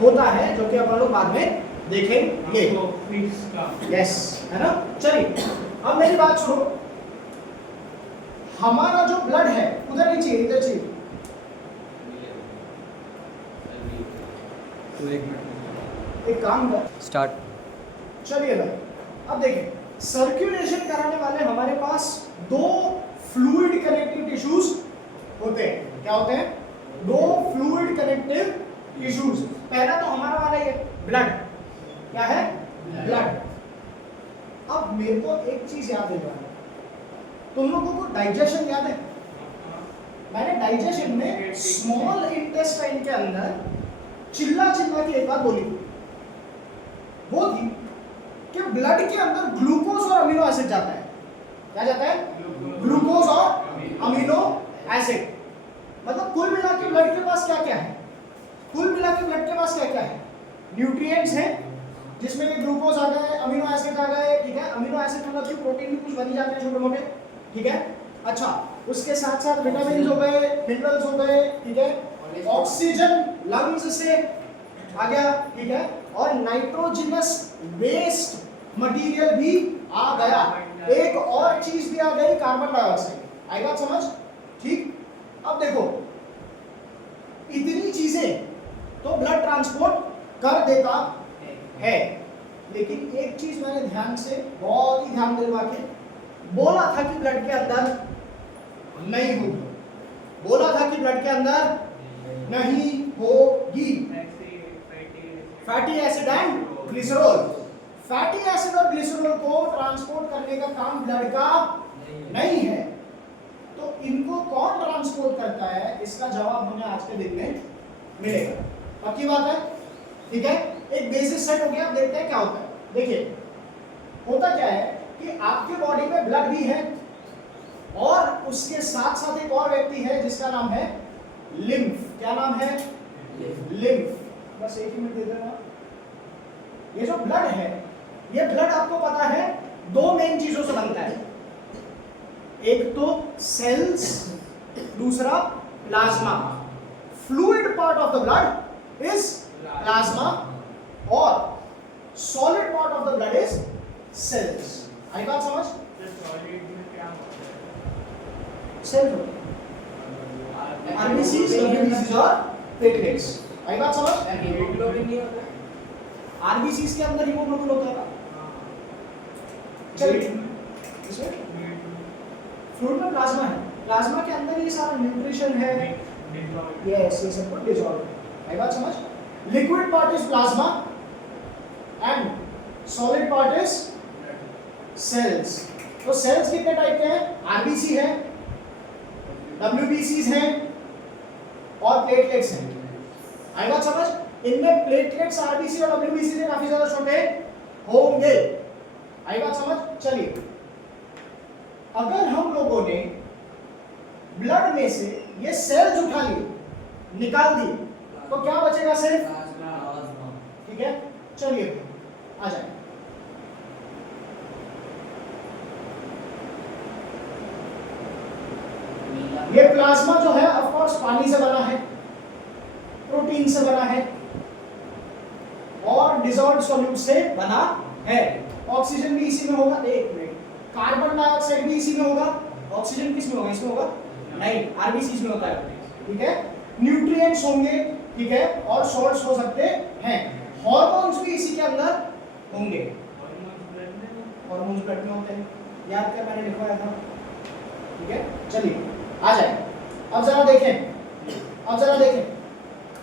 होता है, जो कि अपन लोग बाद में देखेंगे। यस, है ना। चलिए अब मेरी बात सुनो, हमारा जो ब्लड है उधर नहीं चाहिए, इधर चाहिए। तो एक मिनट एक काम कर, स्टार्ट। चलिए भाई, अब देखें, सर्कुलेशन कराने वाले हमारे पास दो फ्लूइड कनेक्टिव टिश्यूज होते हैं। क्या होते हैं? दो फ्लूइड कनेक्टिव टिश्यूज। पहला तो हमारा वाला ये ब्लड, क्या है? ब्लड। अब मेरे को एक चीज याद है, तुम लोगों को डाइजेशन याद है? मैंने डाइजेशन में स्मॉल इंटेस्टाइन के अंदर चिल्ला की एक बात बोली, वो थी कि ब्लड के अंदर ग्लूकोज और अमीनो एसिड जाता है। क्या जाता है? ग्लूकोज और अमीनो एसिड। मतलब कुल मिला के ब्लड के पास क्या क्या है? कुल मिला के ब्लड के पास क्या क्या है? न्यूट्रिएंट्स हैं, जिसमें कि ग्लूकोज आ गए, अमीनो एसिड आ गए, ठीक है। अमीनो एसिड मतलब कि प्रोटीन भी कुछ बन जाते हैं छोटे मोटे, ठीक है। अच्छा, उसके साथ साथ विटामिन हो गए, मिनरल्स हो गए, ठीक है। ऑक्सीजन लंग्स से आ गया, ठीक है। और नाइट्रोजनस वेस्ट मटेरियल भी आ गया। एक और चीज भी आ गई, कार्बन डाइऑक्साइड। आएगा समझ? ठीक। अब देखो, इतनी चीजें तो ब्लड ट्रांसपोर्ट कर देता है, लेकिन एक चीज मैंने ध्यान से, बहुत ही ध्यान दिलवा के बोला था कि ब्लड के अंदर नहीं होगी। बोला था कि ब्लड के अंदर नहीं होगी। Fatty acid and glycerol. Fatty acid और ग्लिसरॉल को ट्रांसपोर्ट करने का काम ब्लड का नहीं है। तो इनको कौन ट्रांसपोर्ट करता है, इसका जवाब हमें आज के दिन में मिलेगा। पक्की बात है? ठीक है। एक बेसिस सेट हो गया। अब देखते हैं क्या होता है। देखिए, होता क्या है कि आपके बॉडी में ब्लड भी है और उसके साथ साथ एक और व्यक्ति है जिसका नाम है लिम्फ। क्या नाम है? लिम्फ। बस एक ही मिनट दे देना। ये जो ब्लड है, ये ब्लड आपको पता है दो मेन चीजों से बनता है, एक तो सेल्स, दूसरा plasma. Fluid part of the blood is plasma और solid part of the blood is cells. आई बात समझ? सेल आरबीसीज, डब्ल्यूबीसीज और प्लेटलेट्स। आई बात समझ? आरबीसीज के अंदर हीमोग्लोबिन होता है। चलिए, इसमें फ्लूइड में प्लाज्मा है, प्लाज्मा के अंदर ये सारा न्यूट्रिशन है। यस, ये सब कुछ डिसॉल्व। आई बात समझ? Liquid part is plasma and solid part is cells. तो सेल्स कितने टाइप के हैं? आरबीसी है, डब्ल्यूबीसीज हैं और प्लेटलेट्स हैं। आई बात समझ? इनमें प्लेटलेट्स, आरबीसी और डब्ल्यूबीसी से काफी ज्यादा छोटे होंगे। आई बात समझ? चलिए, अगर हम लोगों ने ब्लड में से ये सेल्स उठा लिए, निकाल दिए, तो क्या बचेगा? सिर्फ, ठीक है। चलिए आ जाए। ये प्लाज्मा जो है ऑफ कोर्स पानी से बना है, प्रोटीन से बना है और डिसॉल्व्ड सॉल्यूट से बना है। ऑक्सीजन भी इसी में होगा। एक मिनट, कार्बन डाइऑक्साइड भी इसी में होगा। ऑक्सीजन किस में होगा? इसमें होगा? नहीं, आरबीसी में होता है, ठीक है। न्यूट्रिएंट्स होंगे, ठीक है, और सॉल्ट्स हो सकते हैं। हार्मोन्स भी इसी के अंदर होंगे। हार्मोन्स ब्लड में होते हैं, याद कर, मैंने लिखवाया था, ठीक है। चलिए आ जाए। अब जरा देखें,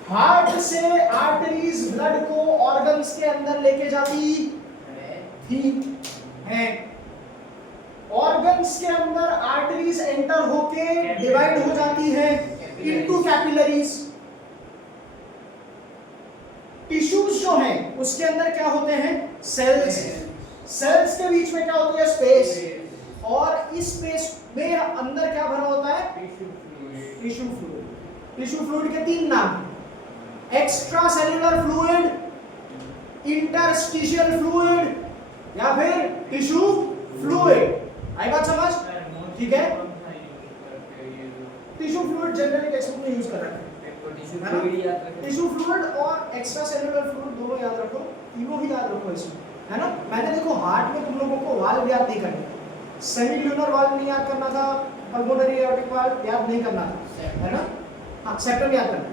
हार्ट से आर्टरीज ब्लड को ऑर्गन्स के अंदर लेके जाती थी हैं। ऑर्गन्स के अंदर आर्टरीज एंटर होके डिवाइड हो जाती है इनटू कैपिलरीज। टिश्यूज जो हैं उसके अंदर क्या होते हैं? सेल्स। सेल्स के बीच में क्या होती है? स्पेस। और इस स्पेस में अंदर क्या भरा होता है? Tissue fluid. टिश्यू फ्लूइड के तीन नाम, extra cellular fluid, interstitial fluid या फिर टिश्यू फ्लूइड। आई बात समझ? ठीक है। Tissue fluid generally text book में यूज कर रहे हैं। टिश्यू है ना? फ्लूइड याद रखें। टिश्यू फ्लूइड और एक्स्ट्रा सेलुलर फ्लूइड दोनों याद रखो, तीनों ही याद रखो इसमें, है ना? मैंने देखो हार्ट में तुम लोगों को वाल्व याद नहीं करना, सेमिल्यूनर वाल्व नहीं याद करना था, पल्मोनरी एओर्टिक वाल्व याद नहीं करना था, है ना? हाँ, सेप्टम याद करना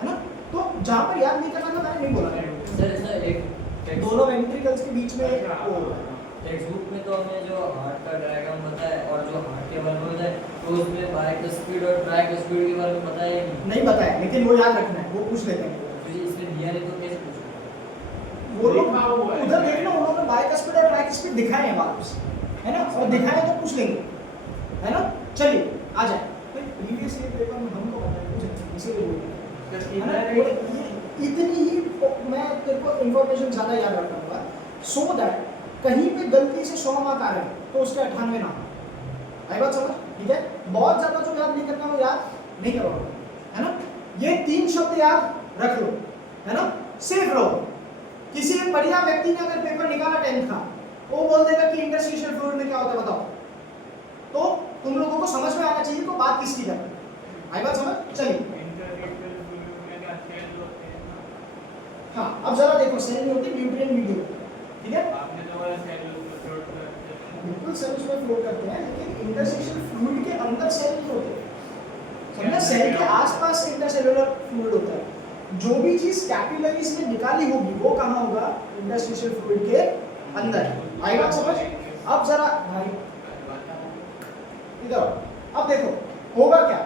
है ना? तो जहाँ पर याद नहीं करना था मैंने नहीं बोला। सर एक दोनों वेंट्रिकल्स के बीच में वो टेक्स्ट बुक में तो हमें जो हार्ट का डायग्राम बताया और जो हार्ट के बारे में बताया, तो उसमें बाइस्पिड और ट्राइस्पिड के बारे में बताया ही नहीं। नहीं बताया, लेकिन वो याद रखना है, वो पूछ लेते हैं। तो इसमें दिया नहीं तो कैसे पूछूं? वो लोग उधर देखना, उन्होंने बाइस्पिड और ट्राइस्पिड दिखाए हैं वाल्व्स, है ना? और दिखाए तो पूछ लेंगे, है ना? चलिए आ जाए। प्रीवियस ईयर पेपर में हमको पता है कुछ इसीलिए बोल रहे हैं, है ना? इतनी ही मैं तेरे को इन्फॉर्मेशन ज़्यादा याद रखूंगा, सो दैट कहीं पे गलती से 100 मार्क आ रहे हैं तो उसके 98 ना आई बात समझ, ठीक है? बहुत ज़्यादा जो याद नहीं करना वो याद नहीं करोगे, है ना? ये 3 शब्द याद रख लो, है ना? सेफ रहो। किसी एक बढ़िया व्यक्ति ने अगर पेपर निकाला 10th का, वो बोल देगा कि इंटरस्टिशियल फ्लूइड में क्या होता है बताओ, तो तुम लोगों को समझ में आना चाहिए तो बात किसकी जाए, आई बात समझ? चलिए हाँ, अब जरा देखो, सेल नहीं होती, न्यूट्रिएंट मीडियम, ठीक है? आपने जो बोला सेल उसको फ्लोट करते हैं, बिल्कुल सेल उसमें फ्लोट करते हैं, लेकिन इंटरस्टिशियल फ्लूइड के अंदर सेल नहीं होते, समझा? सेल के आसपास इंटरसेलुलर फ्लूइड होता है। जो भी चीज कैपिलरीज में निकाली होगी वो कहाँ होगा? इंटरस्टिशियल फ्लूइड के अंदर। आई बात समझ? अब जरा भाई इधर, अब देखो होगा क्या?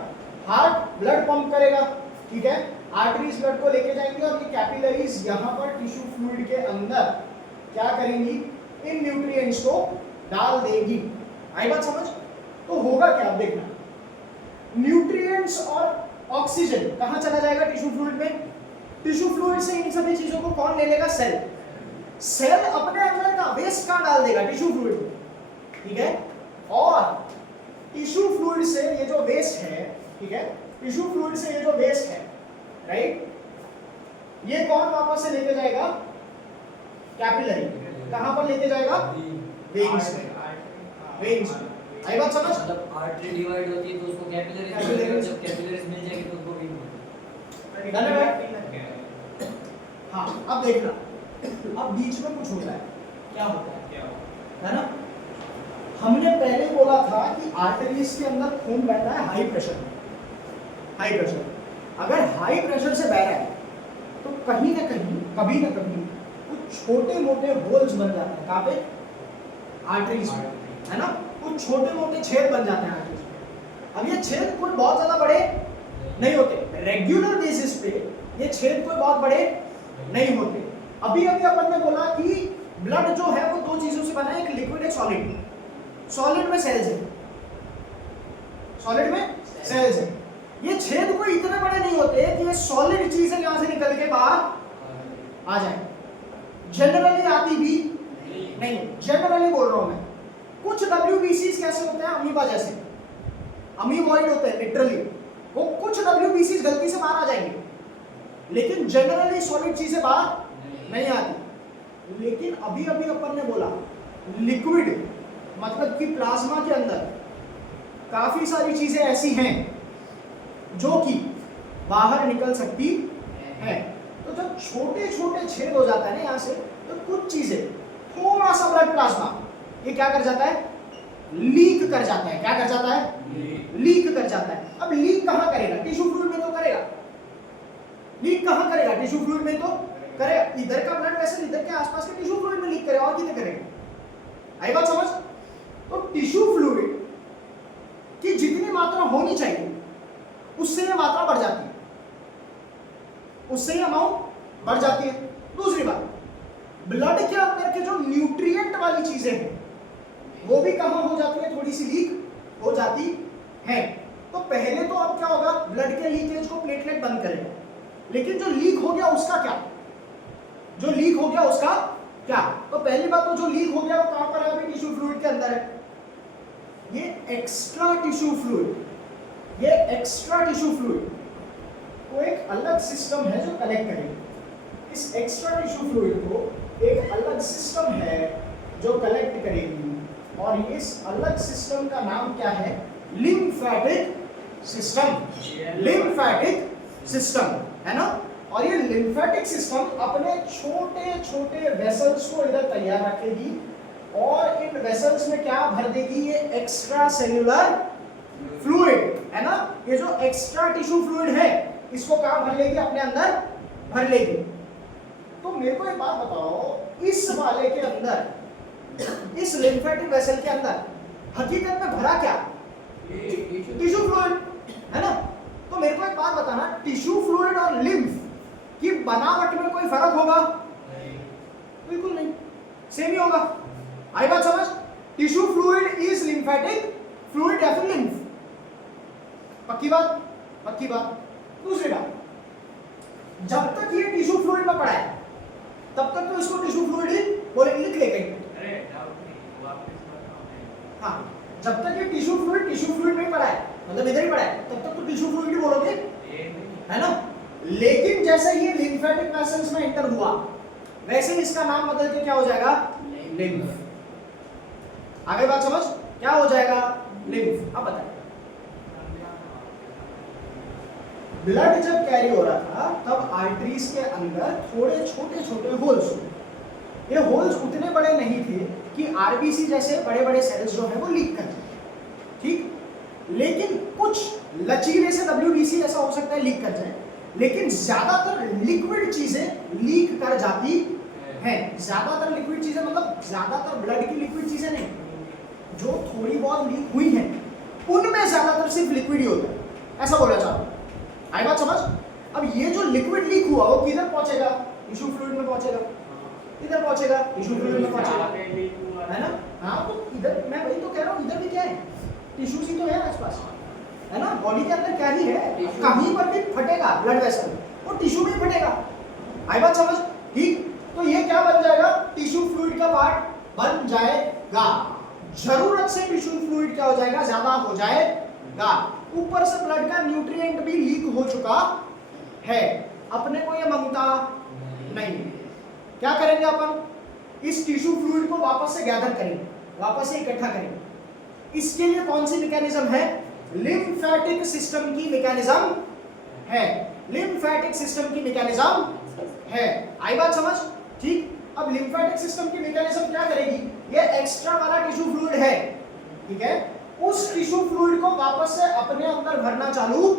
हार्ट ब्लड पंप करेगा, ठीक है? आर्टरीज ब्लड को लेके जाएंगे और ये कैपिलरीज यहाँ पर टिश्यू फ्लूइड के अंदर क्या करेंगी? इन न्यूट्रिएंट्स को डाल देगी। आई बात समझ? तो होगा क्या अब देखना, न्यूट्रिएंट्स और ऑक्सीजन कहाँ चला जाएगा? टिश्यू फ्लूइड में। टिश्यू फ्लूइड से इन सभी चीजों को कौन ले लेगा? सेल। सेल अपने अंदर का वेस्ट कहाँ डाल देगा? टिश्यू फ्लूइड में, ठीक है? और टिश्यू फ्लूइड से ये जो वेस्ट है, ठीक है, टिश्यू फ्लूइड से ये जो वेस्ट है, राइट, ये कौन वापस से लेके जाएगा? कैपिलरी। कहां पर लेके जाएगा? वेन्स में। वेन्स में। आई बात समझ? मतलब आर्टरी डिवाइड होती है तो उसको कैपिलरीज, जब कैपिलरीज मिल जाएगी तो उसको वेन बोलते हैं। धन्यवाद। हाँ, अब देखना, अब बीच में कुछ होता है, क्या होता है ना? हमने पहले बोला था कि आर्टरीज के अंदर खून बहता है हाई प्रेशर में, हाई प्रेशर। अगर हाई प्रेशर से बह रहा है तो कहीं ना कहीं, कभी ना कभी कुछ छोटे मोटे होल्स बन जाते हैं। कहाँ पे? आर्टरीज में, है ना? कुछ छोटे मोटे छेद बन जाते हैं आर्टरीज में। अब ये छेद कोई बहुत ज्यादा बड़े नहीं होते, रेगुलर बेसिस पे ये छेद कोई बहुत बड़े नहीं होते। अभी अभी अपन ने बोला कि ब्लड जो है वो 2 चीजों से बना है, एक लिक्विड एक सॉलिड। सॉलिड में सेल्स है, सॉलिड में सेल्स है। ये छेद कोई इतने बड़े नहीं होते कि ये सॉलिड चीजें यहां से निकल के बाहर आ जाए। जनरली आती भी नहीं, जनरली बोल रहा हूं मैं। कुछ WBCs कैसे होते हैं? अमीबा जैसे, अमीबॉइड होते हैं लिटरली। वो कुछ WBCs गलती से बाहर आ जाएंगे, लेकिन जनरली सॉलिड चीजें बाहर नहीं आती। लेकिन अभी अभी अपन ने बोला लिक्विड मतलब कि प्लाज्मा के अंदर काफी सारी चीजें ऐसी हैं जो कि बाहर निकल सकती है। तो जब छोटे छोटे छेद हो जाता है ना यहाँ से, तो कुछ चीजें, थोड़ा सा ब्लड प्लाज्मा ये क्या कर जाता है? लीक कर जाता है। क्या कर जाता है? लीक कर जाता है। अब लीक कहाँ करेगा? टिश्यू फ्लूइड में तो करेगा। लीक कहाँ करेगा? टिश्यू फ्लूइड में तो करेगा। इधर का ब्लड वेसल इधर के आसपास के टिश्यू फ्लूइड में लीक करेगा, और कितने करेगा? आई बात समझ? तो टिश्यू फ्लूइड की जितनी मात्रा होनी चाहिए उससे ये मात्रा बढ़ जाती है, उससे ये अमाउंट बढ़ जाती है। दूसरी बात, ब्लड के अंदर के जो न्यूट्रिएंट वाली चीजें हैं वो भी कहां हो जाती है? थोड़ी सी लीक हो जाती है। तो पहले तो अब क्या होगा? ब्लड के लीकेज को प्लेटलेट बंद करेगा, लेकिन जो लीक हो गया उसका क्या? जो लीक हो गया उसका क्या? तो पहली बात तो जो लीक हो गया वो कहां पर है? टिश्यू फ्लूइड के अंदर है। ये एक्स्ट्रा टिश्यू फ्लूइड, ये एक्स्ट्रा टिश्यू फ्लूइड को एक अलग सिस्टम है जो कलेक्ट करेगी। इस एक्स्ट्रा टिश्यू फ्लूइड को एक अलग सिस्टम है जो कलेक्ट करेगी, और इस अलग सिस्टम का नाम क्या है? Lymphatic system. लिम्फैटिक सिस्टम है ना। और ये लिम्फेटिक सिस्टम अपने छोटे छोटे वेसल्स को इधर तैयार रखेगी और इन वेसल्स में क्या भर देगी, ये एक्स्ट्रा सेल्यूलर फ्लूइड है ना। ये जो एक्स्ट्रा टिश्यू फ्लूइड है इसको कहाँ भर लेगी, अपने अंदर भर लेगी। तो मेरे को एक बात बताओ, इस वाले के अंदर, इस लिम्फेटिक वेसल के अंदर हकीकत में भरा क्या, टिश्यू फ्लूइड है ना। तो मेरे को एक बात बताना, टिश्यू फ्लूइड और लिम्फ की बनावट में कोई फर्क होगा? बिल्कुल नहीं, सेम ही होगा। आई बात समझ? Tissue fluid is lymphatic fluid या फिर लिम्फ, पक्की बात, पक्की बात। दूसरी बात, जब तक ये टिश्यू फ्लूइड में पड़ा है तब तक तो इसको टिश्यू फ्लूइड ही बोले, लिख ले कहीं। अरे डाउट नहीं, वापस बताओ। हाँ, जब तक ये टिश्यू फ्लूइड में ही पड़ा है, मतलब इधर ही पड़ा है, तब तक तो टिश्यू फ्लूइड ही बोलोगे, है ना। लेकिन जैसे ही लिम्फेटिक वेसल्स में एंटर हुआ वैसे ही इसका नाम बदल के क्या हो जाएगा, लिम्फ। आगे बात समझ, क्या हो जाएगा, लिम्फ। अब बताइए, ब्लड जब कैरी हो रहा था तब आर्टरीज के अंदर थोड़े छोटे छोटे होल्स हुए। ये होल्स उतने बड़े नहीं थे कि आरबीसी जैसे बड़े बड़े सेल्स जो है वो लीक कर जाए, ठीक। लेकिन कुछ लचीले से डब्ल्यूबीसी ऐसा हो सकता है लीक कर जाए, लेकिन ज्यादातर लिक्विड चीजें लीक कर जाती हैं। ज्यादातर लिक्विड चीजें मतलब ज्यादातर ब्लड की लिक्विड चीजें नहीं, जो थोड़ी बहुत लीक हुई हैं उनमें ज्यादातर सिर्फ लिक्विड ही होता है, ऐसा बोला चाहता हूं। आई बात समझ? अब ये जो लिक्विड लीक हुआ वो किधर पहुंचेगा, टिश्यू फ्लूइड में पहुंचेगा, इधर पहुंचेगा, टिश्यू फ्लूइड में पहुंचेगा, है ना। हाँ, तो इधर मैं वही तो कह रहा हूँ, इधर भी क्या है, टिश्यू ही तो है आसपास, है ना। बॉडी के अंदर क्या ही है, कहीं पर भी फटेगा ब्लड वेसल, वो टिश्यू में ही फटेगा। आई बात समझ? ठीक। तो ये क्या बन जाएगा, टिश्यू फ्लूइड का पार्ट बन जाएगा। जरूरत से टिश्यू फ्लूइड क्या हो जाएगा, ज्यादा हो जाएगा। ऊपर से ब्लड का न्यूट्रिएंट भी लीक हो चुका है, अपने को ये मांगता नहीं। क्या करेंगे अपन, इस टिश्यू फ्लूइड को वापस से गैदर करेंगे, वापस से इकट्ठा करेंगे। इसके लिए कौन सी मैकेनिज्म है, लिम्फेटिक सिस्टम की मैकेनिज्म है, लिम्फेटिक सिस्टम की मैकेनिज्म है। आई बात समझ? ठीक। अब लिम्फेटिक सिस्टम की मैकेनिज्म क्या करेगी, ये एक्स्ट्रा वाला टिश्यू फ्लूइड है, ठीक है, उस टिश्यू फ्लूइड को वापस से अपने अंदर भरना चालू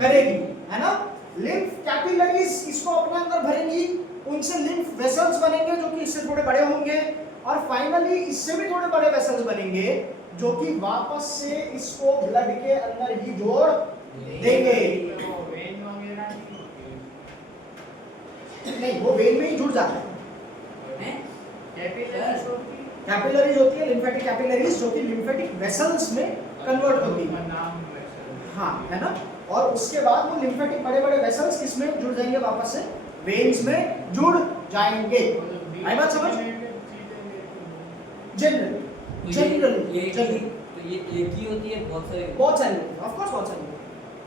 करेगी, है ना। लिम्फ कैपिलरीज इसको अपने अंदर भरेंगी, उनसे लिम्फ वेसल्स बनेंगे जो कि इससे थोड़े बड़े होंगे, और फाइनली इससे भी थोड़े बड़े वेसल्स बनेंगे जो कि वापस से इसको ब्लड के अंदर ही जोड़ देंगे। नहीं, वो वेन में ही जुड़ जाता है। कैपिलरीज होती है लिम्फेटिक कैपिलरीज, जो कि लिम्फेटिक वेसल्स में कन्वर्ट होती है, हाँ, है ना। और उसके बाद वो लिम्फेटिक बड़े बड़े वेसल्स किसमें जुड़ जाएंगे, वापस से वेन्स में जुड़ जाएंगे। आई बात समझ? जनरली तो ये एक ही होती है, बहुत सारी ऑफ कोर्स बहुत सारी,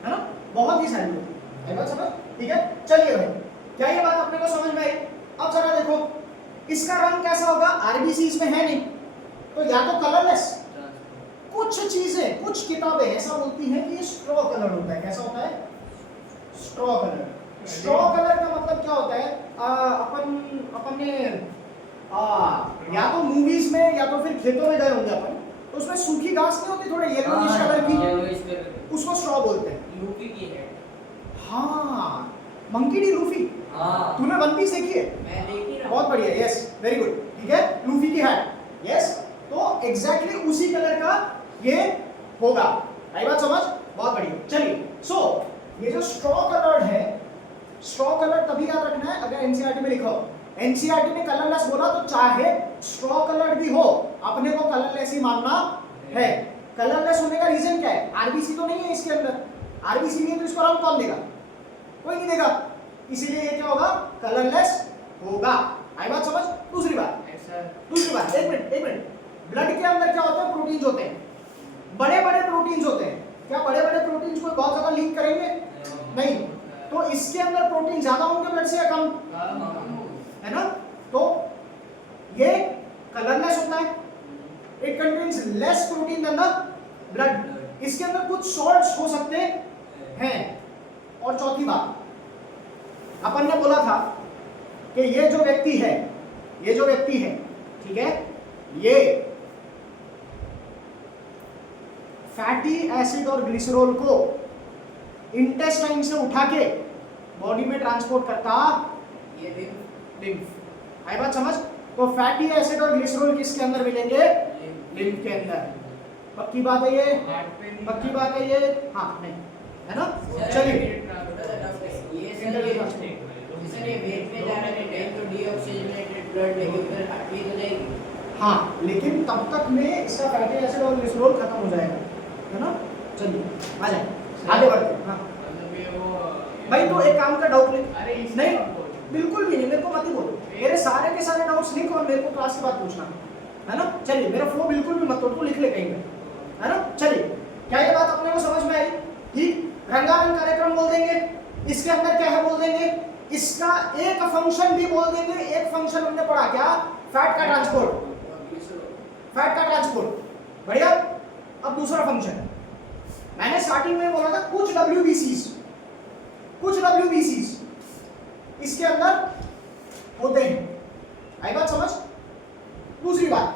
है ना, बहुत ही सारी होती है। आई बात समझ? ठीक है, चलिए भाई, क्या ये बात अपने को समझ में आई? अब जरा देखो इसका रंग कैसा होगा, आरबीसी इसमें है नहीं, तो या तो कलरलेस, कुछ चीजें, कुछ किताबें ऐसा बोलती हैं कि ये स्ट्रॉ कलर होता है। कैसा होता है, स्ट्रॉ कलर। स्ट्रॉ कलर का मतलब क्या होता है, अपन ने या तो मूवीज में या तो फिर खेतों में गए होंगे अपन, तो उसमें सूखी घास नहीं होती थोड़े येलोइश कलर की, उसको स्ट्रॉ बोलते हैं। लूफी की है, हाँ, मंकी डी लूफी। हाँ, तूने वन पीस देखी है? मैं देख ही रहा हूं। बहुत बढ़िया, यस, वेरी गुड, ठीक है, लूफी की हैट, यस। तो एग्जैक्टली उसी कलर का ये होगा। आई बात समझ? बहुत बढ़िया। चलिए, सो ये जो स्ट्रॉ कलर है, स्ट्रॉ कलर तभी याद रखना है अगर एनसीईआरटी में लिखा हो। एनसीईआरटी ने कलरलेस बोला तो चाहे स्ट्रॉ कलर भी हो, अपने को कलरलेस ही मानना है। कलरलेस होने का रीजन क्या है, आरबीसी तो नहीं है इसके अंदर, आरबीसी नहीं है तो इसको रंग कौन देगा, कोई नहीं देगा, इसीलिए ये क्या होगा, कलरलेस होगा। आई बात समझ? दूसरी बात, एक मिनट, ब्लड के अंदर क्या होता है, प्रोटीन्स होते हैं, बड़े बड़े प्रोटीन्स होते हैं। क्या बड़े बड़े प्रोटीन्स को बहुत ज्यादा लीक करेंगे? नहीं। तो इसके अंदर प्रोटीन ज्यादा होंगे ब्लड से या कम, है ना। तो ये कलरलेस होता है, it contains less protein than the blood. इसके अंदर कुछ सॉल्ट्स हो सकते हैं, और चौथी बात, अपन ने बोला था कि ये जो व्यक्ति है, ठीक है, ये फैटी एसिड और ग्लिसरॉल को इंटेस्टाइन से उठा के बॉडी में ट्रांसपोर्ट करता ये लिम्फ। आई बात समझ? तो फैटी एसिड और ग्लिसरॉल किसके अंदर मिलेंगे? लिम्फ के अंदर। पक्की बात है ये? पक्की बात है ये? हाँ नहीं है ना? चलिए हाँ, लेकिन तब तक में इसका फैटी एसिड और ग्लिसरॉल खत्म हो जाएगा, है ना? चलिए आ जाए, आगे बढ़ते हैं। हाँ भाई, तो एक काम का डाउट नहीं, बिल्कुल भी नहीं, मेरे को मत ही बोलो, मेरे सारे के सारे डाउट्स लिखो और मेरे को क्लास के बाद पूछना, है ना? चलिए, मेरा फ्लो बिल्कुल भी मत तोड़, लिख ले कहीं पे, है ना? चलिए, क्या ये बात अपने को समझ में आई? ठीक, रंगारंग कार्यक्रम बोल देंगे, इसके अंदर क्या है बोल देंगे, इसका एक फंक्शन भी बोल देंगे। एक फंक्शन हमने पढ़ा क्या? फैट का ट्रांसपोर्ट, फैट का ट्रांसपोर्ट, बढ़िया। अब दूसरा फंक्शन, मैंने स्टार्टिंग में बोला था कुछ WBCs इसके अंदर होते हैं। आई बात समझ? दूसरी बात,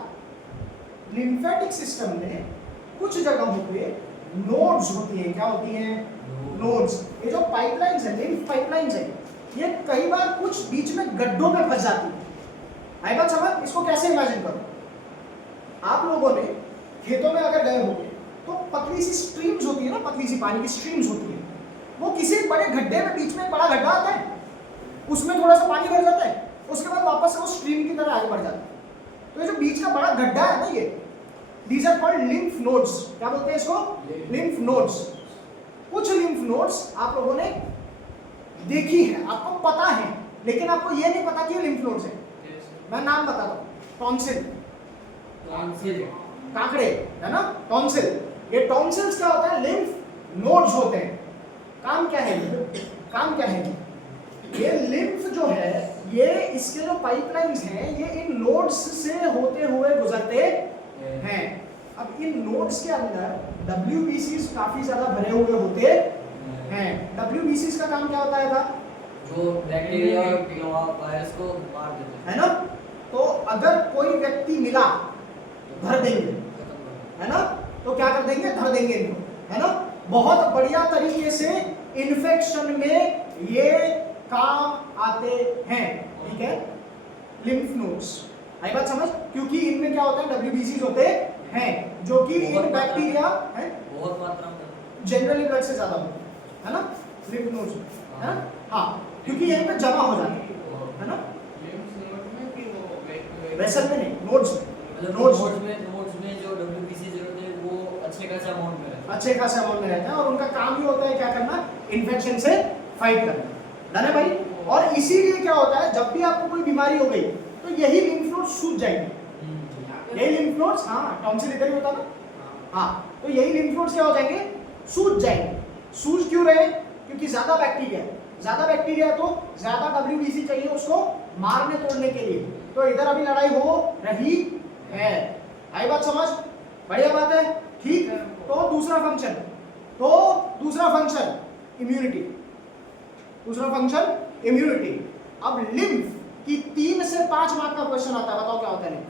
लिम्फेटिक सिस्टम में कुछ जगहों पे नोड्स होती हैं। क्या होती हैं? नोड्स। ये जो पाइपलाइंस है, लिम्फ पाइपलाइंस है, ये कई बार कुछ बीच में गड्ढों में फंस जाती है। आई बात समझ? इसको कैसे इमेजिन करो, आप लोगों ने खेतों में अगर गए होंगे तो पतली सी स्ट्रीम्स होती है ना, पतली सी पानी की स्ट्रीम्स होती है, वो किसी बड़े गड्ढे में, बीच में एक बड़ा गड्ढा आता है, उसमें थोड़ा सा पानी भर जाता है, उसके बाद वापस से वो स्ट्रीम की तरह आगे बढ़ जाता है। तो ये जो बीच का बड़ा गड्ढा है ना, ये these are called lymph nodes. क्या बोलते हैं इसको? Lymph nodes. कुछ लिम्फ नोड्स आप लोगों ने देखी है, आपको पता है, लेकिन आपको ये नहीं पता कि ये लिम्फ नोड्स है। मैं नाम बताता हूँ, टॉन्सिल, काकड़े, है ना? टॉन्सिल, ये टॉन्सिल्स क्या होता है? लिम्फ नोड्स होते हैं। काम क्या है? काम क्या है? ये लिम्फ जो है, ये इसके जो पाइपलाइंस हैं, ये इन नोड्स से होते हुए गुजरते हैं। अब इन नोड्स के अंदर WBCs काफी ज्यादा भरे हुए होते हैं। WBCs का काम क्या होता है? जो बैक्टीरिया और वायरस को मार देते है ना? तो अगर कोई व्यक्ति मिला, भर देंगे, है ना? तो क्या कर देंगे? धर देंगे इनको, है ना? बहुत बढ़िया तरीके से इन्फेक्शन में ये काम आते हैं। ठीक है, लिम्फ नोड्स। आई बात समझ? क्योंकि इनमें क्या होता है? WBCs होते हैं, जो कि इन बैक्टीरिया है, बहुत मात्रा में, जनरली ब्लड से ज्यादा होते हैं, है ना? लिम्फ नोड्स, है ना? हाँ, क्योंकि यहीं पे जमा हो जाते हैं, है ना? वेसल में नहीं, नोड्स में। नोड्स में जो WBCs होते हैं वो अच्छे खासे अमाउंट में रहते हैं, अच्छे खासे अमाउंट में रहते हैं, और उनका काम ही होता है क्या करना? इन्फेक्शन से फाइट करना, है ना भाई? और इसीलिए क्या होता है, जब भी आपको कोई बीमारी हो गई तो यही लिम्फ नोड्स सूज जाएंगे। यही लिम्फ नोड्स, हाँ, टॉन्सिल इधर ही होता ना, हाँ, तो यही लिम्फ नोड्स क्या हो जाएंगे? सूज जाएंगे। सूज क्यों रहे? क्योंकि ज्यादा बैक्टीरिया तो ज्यादा WBC चाहिए उसको मारने तोड़ने के लिए। तो इधर अभी लड़ाई हो रही है। आई बात समझ? बढ़िया बात है। ठीक, तो दूसरा फंक्शन इम्यूनिटी। दूसरा फंक्शन इम्यूनिटी। अब लिम्फ की 3 से 5 मार्क का क्वेश्चन आता है, बताओ क्या होता है लिम्फ?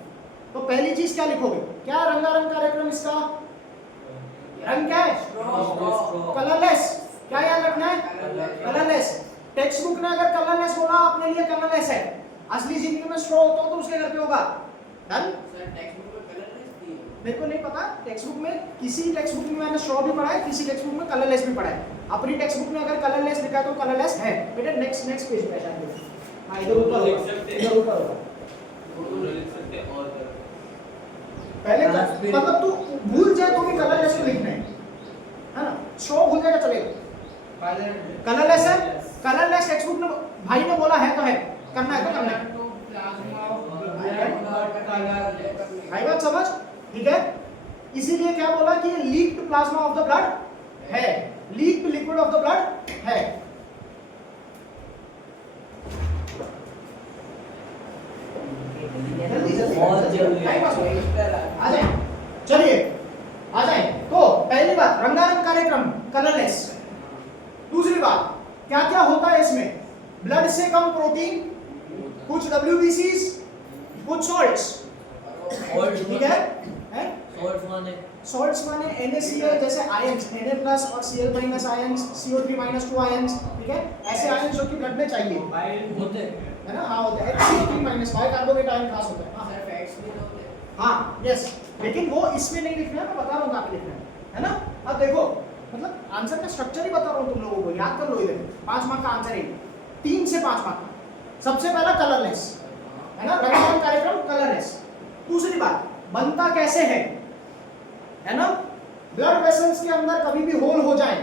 तो पहली चीज क्या लिखोगे? क्या रंगारंग कार्यक्रम इसका? रंग क्या है? कलरलेस। क्या याद रखना है? कलरलेस। टेक्स्ट बुक ने अगर कलरलेस बोला, अपने लिए कलरलेस है। असली जिंदगी में स्ट्रॉ होता तो उसके घर पे होगा। डन? मेरे को नहीं पता, टेक्स्ट बुक में, किसी टेक्स्ट बुक में मैंने स्ट्रॉ भी पढ़ा है, किसी टेक्स्ट बुक में कलरलेस भी पढ़ा है। अपनी टेक्स्ट बुक में अगर कलरलेस लिखा है तो कलरलेस है। बेटा नेक्स्ट पेज पे शायद, हां इधर ऊपर होगा। पहले मतलब तू भूल जाए तो भी कलरलेस को लिखना है ना? स्ट्रॉ भूल जाएगा चलेगा। कलरलेस है, कलरलेस टेक्स्ट बुक में भाई ने बोला है तो है, करना है तो करना है। भाई बात समझ? ठीक है, इसीलिए क्या बोला कि ये leaked plasma of the blood है, leaked liquid of the blood है। आ जाए, चलिए आ जाए। तो पहली बात रंगारंग कार्यक्रम, कलरलेस। दूसरी बात प्रोटीन, कुछ WBCs, कुछ सॉल्ट्स, ठीक है? सॉल्ट्स माने NaCl जैसे आयंस, Na+ और Cl- आयंस, CO3- 2 आयंस, ठीक है? ऐसे आयंस जो कि ब्लड में चाहिए होते है ना? हाँ होते हैं। CO3- बाइकार्बोनेट आयन खास होता है। हाँ सर फैट्स भी तो होते हैं। हाँ यस, लेकिन वो इसमें नहीं लिखना है, मैं बता रहा हूँ कहाँ पे लिखना है ना? अब देखो, मतलब आंसर का स्ट्रक्चर ही बता रहा हूँ तुम लोगों को, याद कर लो इधर। 5 मार्क का आंसर है, 3 से 5 मार्क का। सबसे पहला कलरलेस है ना, रंगीन कार्यक्रम कलरलेस। दूसरी बात, बनता कैसे है ना? ब्लड वेसल्स के अंदर कभी भी होल हो जाए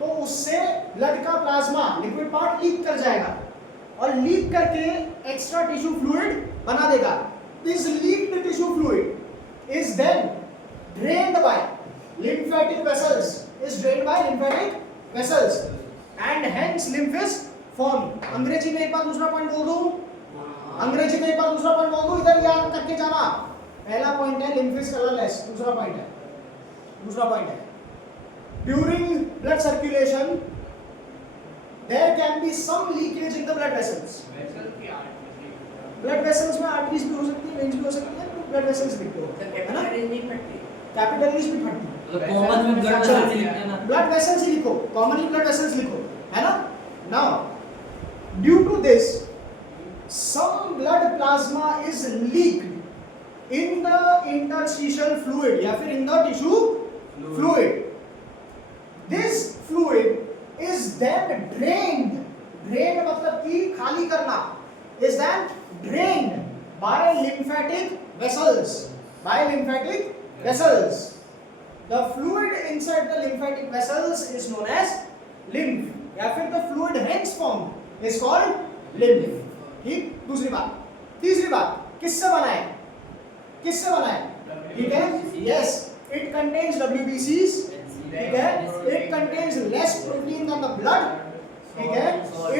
तो उससे ब्लड का प्लाज्मा लिक्विड पार्ट लीक कर जाएगा और लीक करके एक्स्ट्रा टिश्यू फ्लूइड बना देगा। This leaked tissue fluid is then drained by lymphatic vessels, is drained by lymphatic vessels and hence lymph is formed। अंग्रेजी में एक बार दूसरा पॉइंट बोल दूं, अंग्रेजी में एक बार दूसरा पॉइंट बोल दूं, इधर याद करके जाना। पहला पॉइंट है lymph is colorless, दूसरा पॉइंट है during blood circulation there can be some leakage in the blood vessels। Vessel की आर्टरी blood vessels में arteries भी हो सकती है, veins भी हो सकती है, blood vessels भी हो है ना? नहीं फटती कैपिलरीज भी फटती है। मतलब कॉमन में ब्लड वेसल्स लिखते हैं ना, ब्लड वेसल्स ही लिखो, कॉमनली ब्लड वेसल्स लिखो, है ना? Now due to this some blood plasma is leaked in the interstitial fluid या फिर in the tissue fluid. This fluid is then drained, मतलब कि खाली करना, is then drained by lymphatic vessels। The fluid inside the lymphatic vessels is known as lymph या फिर the fluid hence formed is called lymph। ठीक, दूसरी बात। तीसरी बात, किससे बना है? ठीक है? Yes, it contains WBCs, ठीक है? It contains less protein than the blood, ठीक है?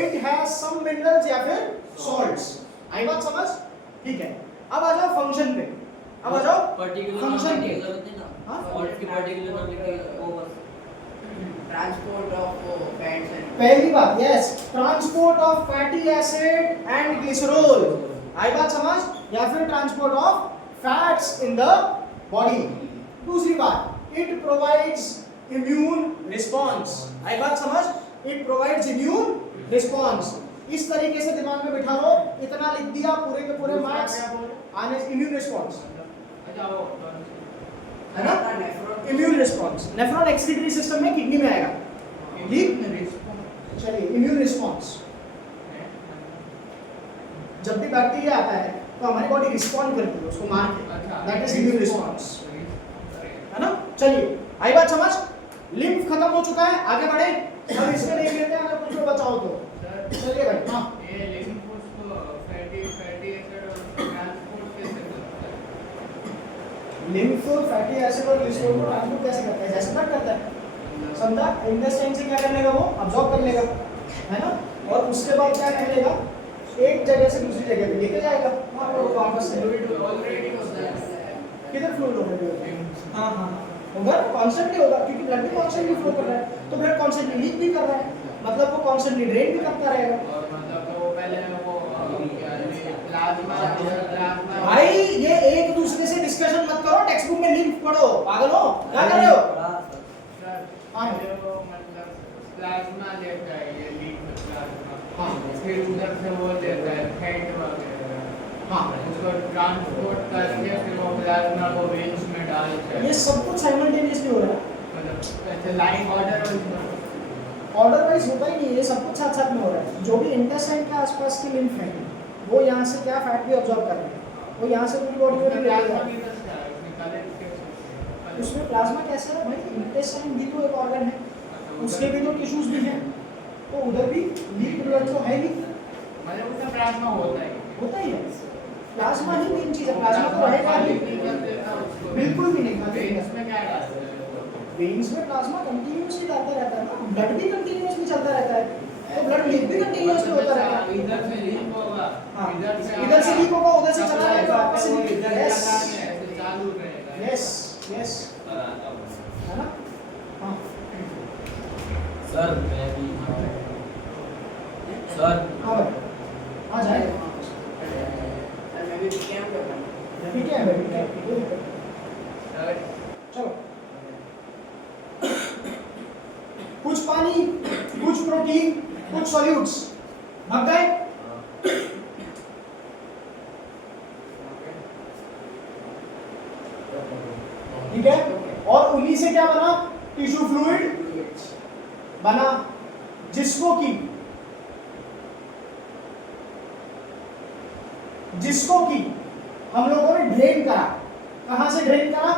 It has some minerals या फिर salts। आई बात समझ? ठीक है, अब आ जाओ फंक्शन पे, पर्टिकुलर फंक्शन पे। होते हैं ना, हाँ? सॉल्ट की पर्टिकुलर नाम लिख के वो बस ट्रांसपोर्ट ऑफ फैट्स एंड पहली बात, yes, transport of fatty acid and glycerol. आई बात समझ? या फिर transport of fats in the body. दूसरी बात, इट प्रोवाइड्स इम्यून रिस्पांस। आई बात समझ? It provides immune response. इस तरीके से दिमाग में बिठा लो, इतना लिख दिया, पूरे के पूरे मार्क्स आने। इम्यून रिस्पांस अच्छा वो है ना? Immune response nephron excretory system में, किडनी में आएगा। ठीक, चलिए इम्यून रिस्पांस, जब भी बैक्टीरिया आता है तो हमारी बॉडी रिस्पॉन्ड करती है उसको मार के, दैट इज इम्यून रिस्पांस, है ना? चलिए आई बात समझ? लिम्फ खत्म हो चुका है, आगे बढ़े। अब इसमें देख लेते हैं अगर कुछ बचाओ तो। चलिए भाई, हाँ ये लिम्फ को फैटी एसिड और ट्रांसपोर्ट कैसे करता है? लिम्फ फैटी एसिड और ग्लिसरॉल को ट्रांसपोर्ट कैसे करता है? जैसे ब्लड करता है, समझा? इंटेस्टाइन से क्या कर लेगा वो? अब्सॉर्ब कर लेगा, है ना? और उसके बाद क्या कर लेगा? एक जगह से दूसरी जगह पे लेके जाएगा, वहां पर वापस से फ्लूइड ऑलरेडी होता है। किधर फ्लो होगा? हाँ हाँ होगा, कांस्टेंटली होगा, क्योंकि ब्लड भी कांस्टेंटली फ्लो कर रहा है, तो ब्लड कांस्टेंटली लीक भी कर रहा है, मतलब वो कांस्टेंटली ड्रेन भी करता रहेगा। और मतलब वो पहले वो प्लाज्मा भाई ये एक दूसरे से डिस्कशन मत करो, टेक्स्ट बुक में लिंक पढ़ो, पागल हो? क्या कर रहे हो? हाँ मतलब प्लाज्मा लेता है, ये लीक प्लाज्मा, हाँ फिर उधर से वो लेता है फैट वगैरह, हाँ, उसको ट्रांसपोर्ट करके फिर वो प्लाज्मा को वेन्स में डालता है। ये सब कुछ साइमल्टेनियसली हो रहा है, मतलब ऐसे लाइन ऑर्डर ऑर्डर वाइज होता ही नहीं, ये सब कुछ साथ साथ में हो रहा है। जो भी इंटेस्टाइन के आसपास की लिम्फ है वो यहाँ से क्या फैट भी ऑब्जॉर्व कर रहे हैं, वो यहाँ से पूरी बॉडी में ले प्लाज्मा जाएगा। भी कैसे है, उसमें कलेक्ट कैसे? उसमें प्लाज्मा कैसा है भाई? इंटेस्टाइन भी तो एक ऑर्गन है, उसके भी तो टिश्यूज भी हैं, तो उधर भी लीक ब्लड तो है ही, मतलब उसमें प्लाज्मा होता ही है। प्लाज्मा ही मेन चीज है, प्लाज्मा तो रहेगा ही, बिल्कुल भी नहीं। वेन्स में क्या डालते हैं? वेन्स में प्लाज्मा कंटिन्यूअसली जाता रहता है ना, ब्लड भी कंटिन्यूअसली चलता रहता है, तो ब्लड लीक भी कंटिन्यूअसली होता रहता है। इधर से लीक होगा, हाँ, इधर इधर से लीक होगा, उधर से चला जाएगा, वापस से लीक। यस ऐसे चालू रहेगा। यस यस, है ना? हाँ सर मैं भी सर हाँ भाई, ठीक है कोई दिक्कत नहीं। चलो कुछ पानी, कुछ प्रोटीन, कुछ सॉल्यूट्स भाग गए। ठीक है, और उन्हीं से क्या बना? टिश्यू फ्लूइड बना, जिसको कि हम लोगों ने ड्रेन करा। कहां से ड्रेन करा?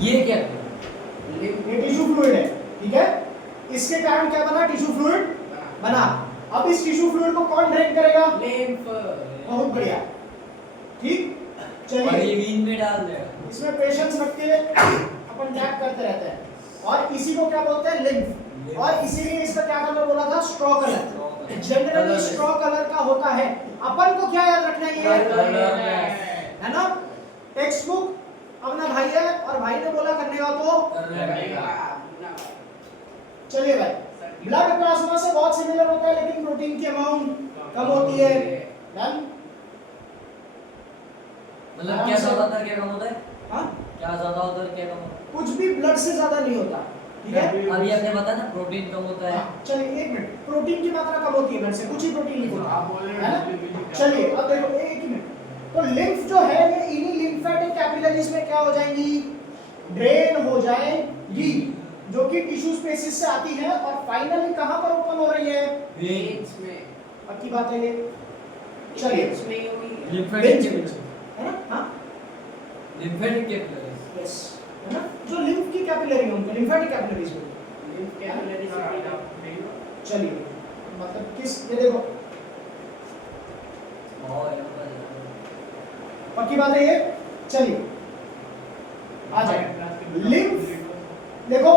ये क्या ये टिश्यू फ्लूइड है। ठीक है, इसके कारण क्या बना? टिश्यू फ्लूइड बना। अब इस टिश्यू फ्लूइड को कौन ड्रेन करेगा? बहुत बढ़िया, ठीक। और चलिए ये वीन में डाल देगा। इसमें पेशेंस रख के अपन टैप करते रहते हैं, और इसी को क्या बोलते हैं? लिम्फ। और इसीलिए इसका क्या कलर बोला था? Straw colour. Generally straw colour का होता है। अपन को क्या याद रखना है ना? टेक्स्ट बुक अपना भाई है, और भाई ने बोला करने का तो चलिए भाई, ब्लड प्लाज्मा से बहुत सिमिलर होता है, लेकिन प्रोटीन की अमाउंट कम होती है। डन? मतलब क्या ज्यादा होता है, क्या कम होता है? हाँ, क्या ज्यादा होता है, क्या कम होता है? कुछ भी ब्लड से ज्यादा नहीं होता। ठीक है, अभी आपने बताया ना प्रोटीन कम होता है। हाँ, चलिए एक मिनट, प्रोटीन की मात्रा कम होती है ब्लड से, कुछ ही प्रोटीन नहीं होता आप बोल रहे है ना? चलिए अब देखो, एक ही मिनट। तो लिम्फ जो है ये इन्हीं लिम्फेटिक कैपिलरीज में क्या हो जाएंगी? ड्रेन हो जाएंगी, जो कि टिश्यू स्पेसिस से आती है और फाइनली कहां पर ओपन हो रही है? वेन्स में। पक्की बात है ये? चलिए लिम्फेटिक कैपिलरीज है ना? हाँ लिम्फेटिक कैपिलरीज यस, है ना? जो लिम्फ की कैपिलरी होंगे लिम्फेटिक कैपिलरीज में। चलिए मतलब किस, ये देखो पक्की बात है ये। चलिए आ जाए। लिम्फ देखो,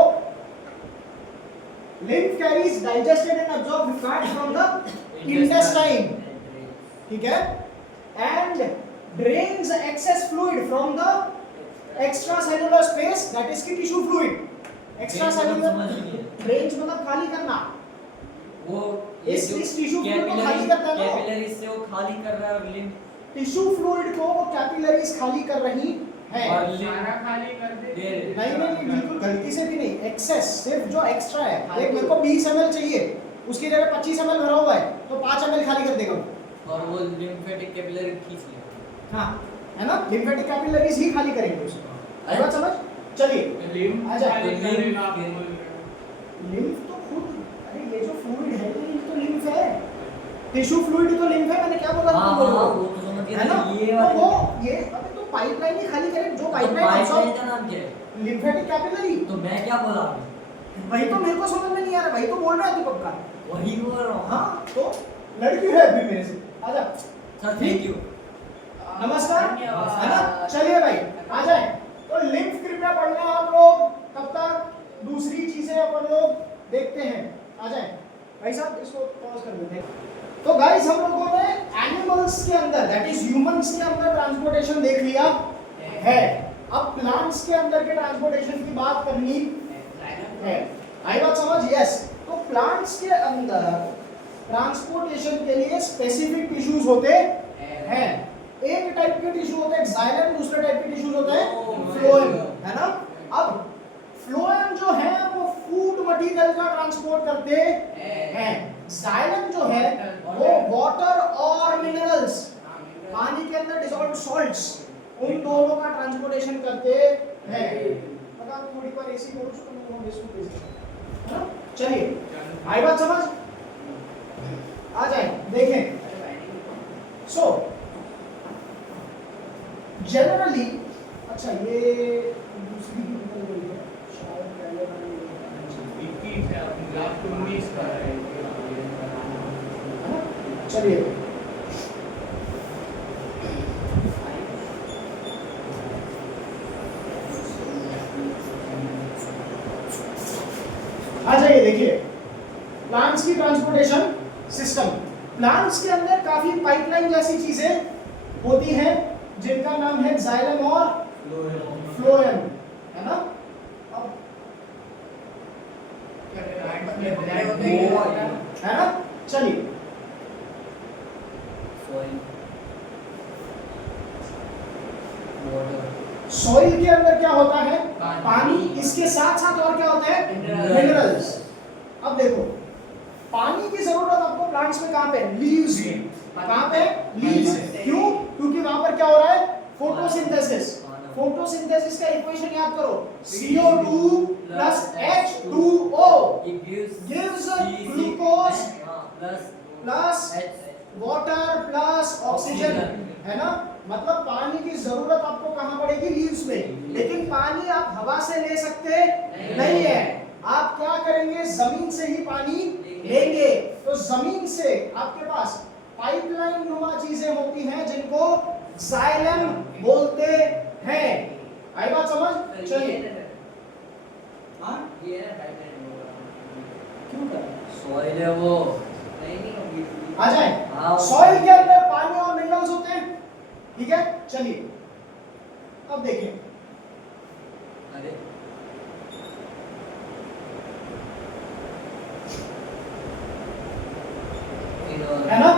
lymph carries digested and absorbed fat from the intestine, ठीक है, and drains access fluid from the extracellular space, that is की टिश्यू फ्लूइड। एक्स्ट्रासेलुलर ड्रेन्स मतलब खाली करना। वो इस टिश्यू फ्लूइड को खाली करता है ना, कैपिलरीज से वो खाली कर रहा है, और लिम्फ टिश्यू फ्लूइड को वो कैपिलरीज खाली कर रही है। और सारा खाली कर दे। नहीं बिल्कुल गलती से भी नहीं, एक्सेस सिर्फ जो एक्स्ट्रा है। एक मेरे को 20 ml चाहिए, उसकी जगह 25 ml भरा हुआ है, तो 5 ml खाली कर देगा वो। और वो लिम्फेटिक कैपिलरी खींच लेगा। हाँ है ना, लिम्फेटिक कैपिलरीज ही खाली करेंगे उसको। आई बात समझ? चलिए लिम्फ आजा। खाली करेगा, आप बोल रहे हो। लिम्फ तो खुद, अरे ये जो फ्लूइड है ये तो लिम्फ है, टिश्यू फ्लूइड तो लिम्फ है। मैंने क्या बोला हाँ तुमको? हाँ, वो तो समझ गया है ना? ये तो वाली वो ये अबे तो पाइपलाइन ही खाली करे, जो पाइपलाइन पाइपलाइन का नाम क्या है? Lymphatic capillary. तो मैं क्या बोला अभी? वही तो मेरे को समझ में नहीं आ रहा, वही तो बोल रहा है तू पक्का। वही बोल रहा हूँ। हाँ तो लड़की है अभी मेरे से, आजा। Sir thank you. नमस्कार, धन्यवाद। है ना? चलिए भाई आ जाए। तो लिम्फ कृपया पढ़ना आप लोग, तब तक दूसरी चीजें अपन लोग देखते हैं। आ जाए भाई साहब, इसको पॉज कर देते हैं। तो गाइस हम लोगों ने एनिमल्स के अंदर, दैट इज ह्यूमंस के अंदर ट्रांसपोर्टेशन देख लिया है। अब प्लांट्स के अंदर के ट्रांसपोर्टेशन की बात करनी है। आई बात समझ? यस। तो प्लांट्स के अंदर ट्रांसपोर्टेशन के लिए स्पेसिफिक टिश्यूज होते हैं। एक टाइप के टिश्यू होते हैं जाइलम, दूसरे टाइप के टिश्यूज होते हैं फ्लोएम, है ना? अब फ्लोएम जो है वो फूड मटेरियल का ट्रांसपोर्ट करते हैं। जाइलम जो है वो वाटर और मिनरल्स, पानी के अंदर डिसॉल्व्ड सॉल्ट्स, उन दोनों का ट्रांसपोर्टेशन करते हैं। अगर थोड़ी बार ऐसी करो तो हम इसको भेज देंगे, है ना? चलिए आई बात समझ? आ जाए देखें। सो जनरली, अच्छा ये दूसरी भी निकल गई है शायद, पहले वाली 21 है, अब लास्ट 19 का है। चलिए आ जाइए देखिए प्लांट्स की ट्रांसपोर्टेशन सिस्टम। प्लांट्स के अंदर काफी पाइपलाइन जैसी चीजें होती हैं जिनका नाम है जाइलम और फ्लोएम, है ना? अब है ना? चलिए soil, water, सॉइल के अंदर क्या होता है? पानी। पानी। इसके साथ साथ और क्या होते हैं? Minerals। मिनरल्स। अब देखो, पानी की जरूरत आपको प्लांट्स में कहां पे? लीव्स में। कहां पे? लीव्स में। क्यों? क्योंकि वहां पर क्या हो रहा है? फोटोसिंथेसिस। फोटोसिंथेसिस का इक्वेशन याद करो, CO2 plus H2O it gives gives C6 glucose plus plus H water plus oxygen, है ना? मतलब पानी की जरूरत आपको कहां पड़ेगी? लीव्स में। लेकिन पानी आप हवा से ले सकते नहीं है। आप क्या करेंगे? जमीन से ही पानी लेंगे। तो जमीन से आपके पास पाइपलाइन नुमा चीजें होती हैं जिनको जाइलम बोलते हैं। आई बात समझ? चलिए। हाँ? ये है pipeline क्यों कर? soil है वो। आ जाए। हाँ। सॉइल के अंदर पानी और मिनरल्स होते हैं, ठीक है? चलिए अब देखिए, अरे है ना?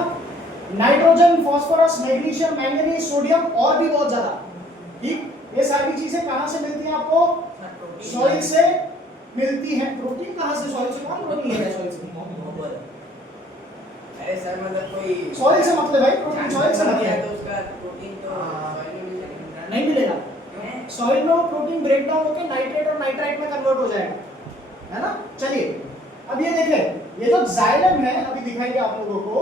Nitrogen, phosphorus, magnesium, manganese, sodium और भी बहुत ज्यादा। ठीक, ये सारी चीजें कहां से मिलती हैं आपको? सॉइल से मिलती हैं। प्रोटीन कहां से? सॉइल से। कौन प्रोटीन है सॉइल से? अरे सर मतलब कोई सॉइल से मतलब भाई प्रोटीन सॉइल से मतलब है है। तो उसका प्रोटीन तो सॉइल में मिलेगा। नहीं मिलेगा। क्यों? सॉइल में वो प्रोटीन ब्रेक डाउन होकर नाइट्रेट और नाइट्राइट में कन्वर्ट हो जाएगा, है ना? चलिए अब ये देखें, ये जो जाइलम है अभी दिखाएंगे आप लोगों को,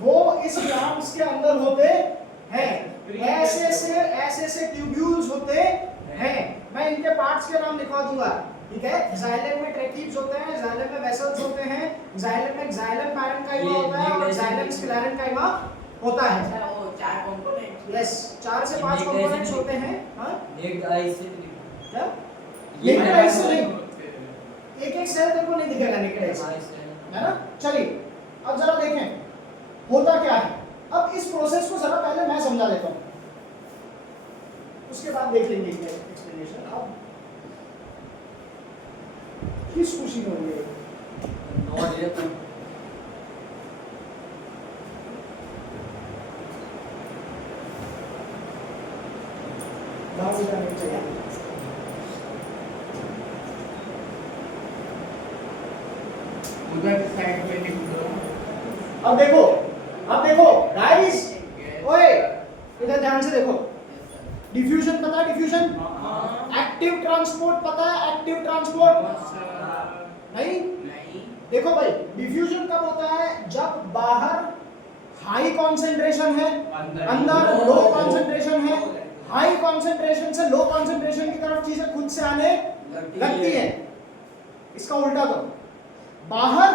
वो इस प्लांट्स के अंदर होते हैं। ऐसे ऐसे ट्यूब्यूल्स होते हैं। मैं इनके पार्ट्स के नाम लिखवा दूंगा, ठीक है? जाइलम में ट्रैकीज होते हैं, जाइलम में वेसल्स होते हैं, जाइलम में जाइलम पैरेन्काइमा होता है और जाइलम स्क्लेरेन्काइमा होता है। अच्छा वो चार कंपोनेंट। यस, 4 से 5 कंपोनेंट्स होते हैं। हां, नेक्ड आई से क्या? ये नेकेड आई से नहीं, नहीं एक एक सेल तेरे को नहीं दिखेगा नेकेड आई से, आई से है ना? चलिए अब जरा देखें होता क्या है। अब इस प्रोसेस को जरा पहले मैं समझा देता हूं, उसके बाद देख लेंगे एक्सप्लेनेशन। अब किस खुशी में होंगे? नॉट ये तो गाँव जाने चाहिए। उधर साइड में लिख दो। अब देखो गाइस, ओए इधर ध्यान से देखो। डिफ्यूजन पता है? डिफ्यूजन। हां एक्टिव ट्रांसपोर्ट पता है? एक्टिव ट्रांसपोर्ट नहीं? नहीं देखो भाई, डिफ्यूजन कब होता है? जब बाहर हाई कंसंट्रेशन है, अंदर लो कंसंट्रेशन है। हाई कंसंट्रेशन से लो कंसंट्रेशन की तरफ चीजें खुद से आने लगती है। इसका उल्टा करो, बाहर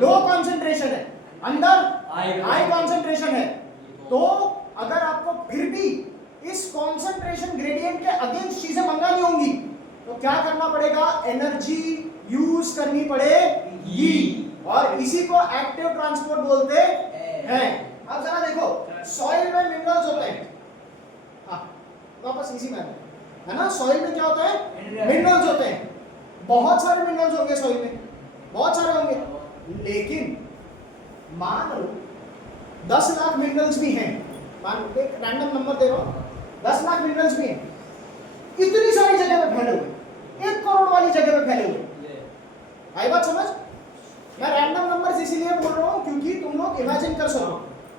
लो कंसंट्रेशन है, अंदर हाई कंसंट्रेशन है। तो अगर आपको फिर भी इस कंसंट्रेशन ग्रेडियंट के अगेंस्ट चीजें मंगानी होंगी तो क्या करना पड़ेगा? एनर्जी यूज करनी पड़ेगी, और इसी को एक्टिव ट्रांसपोर्ट बोलते हैं। अब जरा देखो, सॉइल में मिनरल्स होते हैं। हाँ, वापस इसी में है ना? सॉइल में क्या होता है? मिनरल्स होते हैं। बहुत सारे मिनरल्स होंगे सॉइल में, बहुत सारे होंगे। लेकिन मान लो 10 लाख मिनरल्स भी हैं, मान लो एक रैंडम नंबर दे रहा हूं, 10 लाख मिनरल्स भी हैं, इतनी सारी जगह पे फैले हुए, 1 करोड़ वाली जगह पे फैले हुए। आई बात समझ? मैं रैंडम नंबर्स इसीलिए बोल रहा हूं क्योंकि तुम लोग इमेजिन कर सको,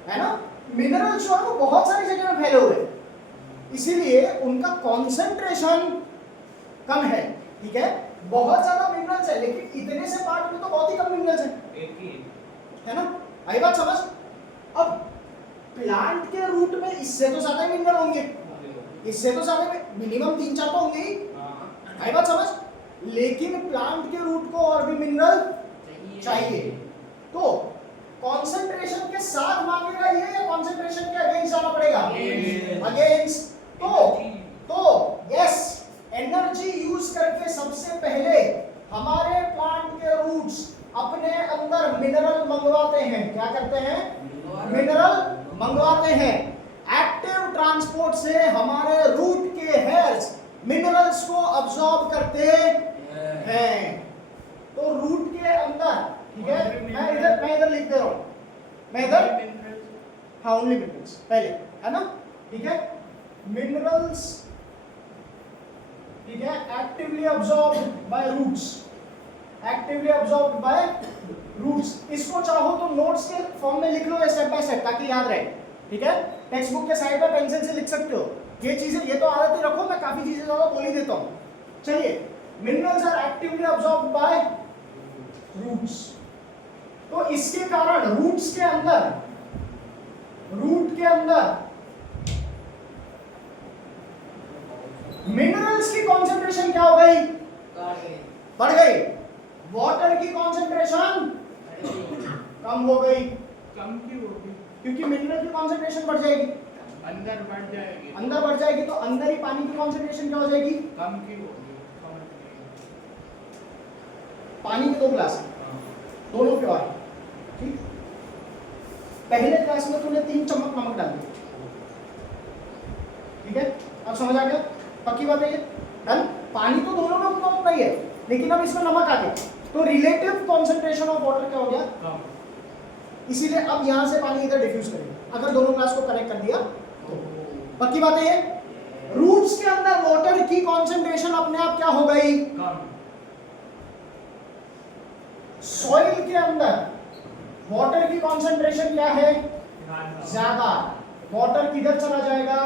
है ना? मिनरल्स जो है वो बहुत सारी जगह पे फैले हुए, इसीलिए उनका कॉन्सेंट्रेशन कम है, ठीक है? बहुत ज्यादा मिनरल्स है लेकिन इतने से पार्ट में तो बहुत ही कम मिनरल्स हैं, है ना? आई बात समझ? अब प्लांट के रूट में इससे तो ज्यादा मिनरल होंगे, इससे तो ज्यादा मिनिमम 3-4 तो होंगे ही। आई बात समझ? लेकिन प्लांट के रूट को और भी मिनरल चाहिए। तो कंसंट्रेशन के साथ मांगेगा ये या कंसंट्रेशन के अगेंस्ट जाना पड़ेगा? अगेंस्ट। तो यस, एनर्जी यूज करके सबसे पहले हमारे प्लांट के रूट्स अपने अंदर मिनरल मंगवाते हैं। क्या करते हैं? मिनरल मंगवाते हैं। एक्टिव ट्रांसपोर्ट से हमारे रूट के हेयर्स मिनरल्स को अब्सॉर्ब करते हैं। तो रूट के अंदर, ठीक है? मैं इधर लिख दे रहा हूं, मैं इधर हाँ ओनली मिनरल्स पहले, है ना, ठीक है। मिनरल्स, ठीक है, actively absorbed by roots, actively absorbed by roots. इसको चाहो तो नोट्स के फॉर्म में लिख लो स्टेप बाय स्टेप ताकि याद रहे, ठीक है। टेक्स्ट बुक के साइड में पेंसिल से लिख सकते हो ये चीजें, ये तो आदत ही रखो, मैं काफी चीजें ज्यादा बोल ही देता हूँ। चलिए, minerals are actively absorbed by roots, तो इसके कारण रूट्स के अंदर, रूट के अंदर मिनरल्स की कॉन्सेंट्रेशन क्या हो गई, बढ़ गई। वाटर की कॉन्सेंट्रेशन कम हो गई, कम की होगी, क्योंकि मिनरल की कॉन्सेंट्रेशन बढ़ जाएगी, अंदर बढ़ जाएगी, अंदर बढ़ जाएगी, तो अंदर ही पानी की कॉन्सेंट्रेशन क्या हो जाएगी, कम की होगी, समझ गए। पानी के 2 ग्लास दोनों प्योर, ठीक। पहले ग्लास में तूने 3 चम्मच नमक डाल दिया, ठीक है, अब समझ आ गया, पक्की बात है ये, डन। पानी तो दोनों में उतना उतना ही है, लेकिन अब इसमें नमक आ गया, तो रिलेटिव कॉन्सेंट्रेशन ऑफ वाटर क्या हो गया, कम। इसीलिए अब यहां से पानी इधर डिफ्यूज करेगा अगर दोनों ग्लास को कनेक्ट कर दिया तो। पक्की बात है ये। रूट्स के अंदर वाटर की कॉन्सेंट्रेशन अपने आप क्या हो गई, कम। सॉइल के अंदर वाटर की कॉन्सेंट्रेशन क्या है, ज्यादा। वाटर किधर चला जाएगा,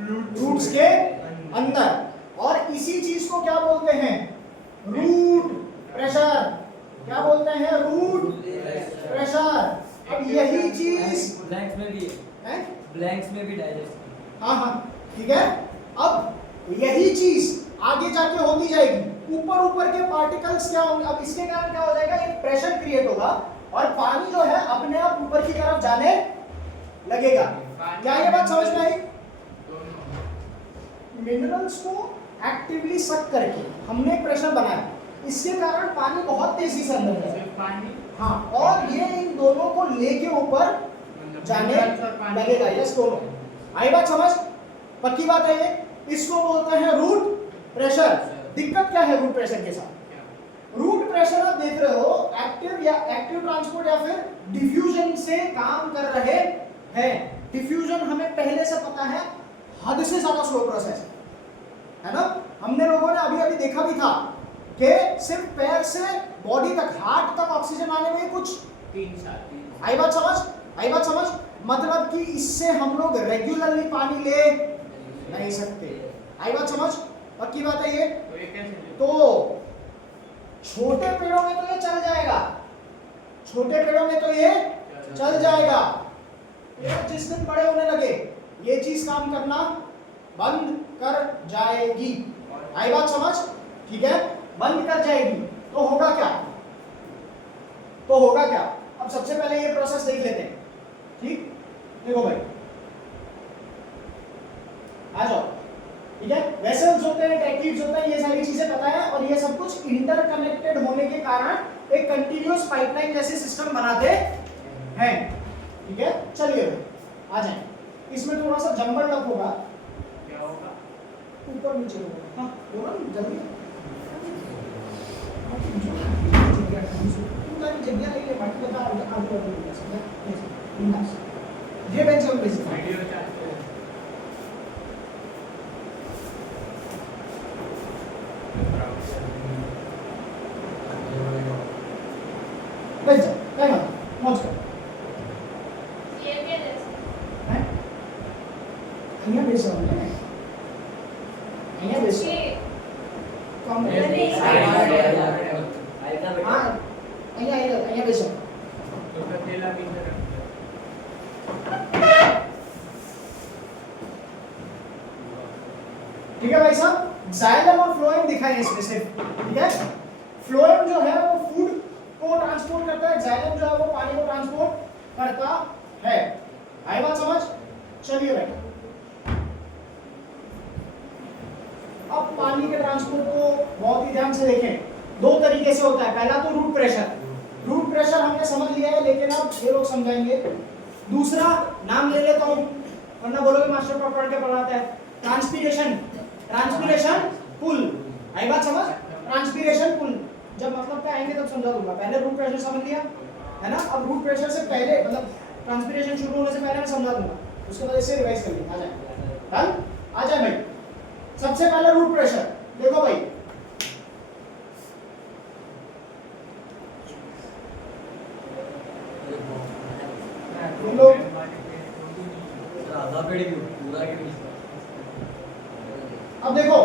रूट्स के अंदर, और इसी चीज को क्या बोलते हैं, रूट प्रेशर। क्या बोलते हैं, रूट प्रेशर। अब यही चीज ब्लैंक्स में भी है, ब्लैंक्स में भी डाइजेस्ट। हाँ हाँ ठीक है। अब यही चीज आगे जाके होती जाएगी, ऊपर ऊपर के पार्टिकल्स क्या होंगे, अब इसके कारण क्या हो जाएगा, एक प्रेशर क्रिएट होगा और पानी जो है अपने आप ऊपर की तरफ जाने लगेगा। क्या ये बात समझ में आई? मिनरल्स को एक्टिवली सक करके हमने एक प्रेशर बनाया, इसके कारण पानी बहुत तेजी से अंदर जाएगा, पानी, हाँ, और ये इन दोनों को लेके ऊपर जाने लगेगा। यस, दोनों। आई बात समझ? पक्की बात है ये। इसको बोलते हैं रूट प्रेशर। दिक्कत क्या है रूट प्रेशर के साथ? रूट प्रेशर आप देख रहे हो एक्टिव या एक्टिव ट्रांसपोर्ट या फिर डिफ्यूजन से काम कर रहे हैं। डिफ्यूजन हमें पहले से पता है हद से ज्यादा स्लो प्रोसेस है ना। हमने लोगों ने अभी अभी देखा भी था कि सिर्फ पैर से बॉडी तक, हार्ट तक ऑक्सीजन आने में कुछ 3 साल। आई बात समझ? आई बात समझ? मतलब कि इससे हम लोग रेगुलरली पानी ले नहीं सकते। आई बात समझ? पक्की बात है ये। तो ये कैसे ले? तो छोटे पेड़ों में तो ये चल जाएगा, छोटे पेड़ों में तो ये चल जाएगा। पेड़ जिस दिन बड़े होने लगे ये चीज काम करना बंद कर जाएगी। आई बात समझ? ठीक है, बंद कर जाएगी। तो होगा क्या? तो होगा क्या? अब सबसे पहले ये प्रोसेस देख लेते हैं। ठीक, देखो भाई, आ जाओ। ठीक है, वेसल्स होते हैं, टेक्टिव्स होते हैं, ये सारी चीजें पता है, और ये सब कुछ इंटरकनेक्टेड होने के कारण एक कंटिन्यूअस पाइपलाइन जैसे सिस्टम बनाते हैं। ठीक है, चलिए भाई आ जाए। इसमें थोड़ा सा जंबल लग होगा, क्या होगा? ऊपर नीचे होगा। हाँ बोलो ना जल्दी। जगह नहीं ले, बाकी बता आगे आगे बढ़ समझा। ये बेंच हम बेसिक वीडियो चाहते हैं। बेंच क्या है मौज कर ये भी दे हैं। અહીંયા બેસવાનું છે ને, અહીંયા બેસો કમ ये नहीं, હા અહીંયા બેસો। तो अकेला भी इधर रख दो। ठीक है भाई साहब, जाइलम और फ्लोएम दिखाएं इसमें सिर्फ। ठीक है, फ्लोएम जो है वो फूड को ट्रांसपोर्ट करता है, जाइलम जो है वो पानी को ट्रांसपोर्ट करता है। आई बात समझ? चलिए भाई, अब पानी के ट्रांसपोर्ट को बहुत ही ध्यान से देखें। 2 तरीके से होता है। पहला तो रूट प्रेशर, रूट प्रेशर हमने समझ लिया है, लेकिन अब ये लोग समझाएंगे। दूसरा नाम ले लेता हूं वरना बोलोगे मास्टर पढ़ के पढ़ाता है, ट्रांसपीरेशन, ट्रांसपीरेशन पुल। आई बात समझ? ट्रांसपीरेशन पुल जब मतलब पे आएंगे तब समझा दूंगा। पहले रूट प्रेशर समझ लिया है ना। अब रूट प्रेशर से पहले मतलब ट्रांसपिरेशन शुरू होने से पहले मैं समझा दूंगा, उसके बाद इसे रिवाइज कर लेंगे। आ जाए डन, आ जाए भाई। सबसे पहले रूट प्रेशर देखो भाई, तुम लोग आधा पेड़ क्यों पूरा क्यों? अब देखो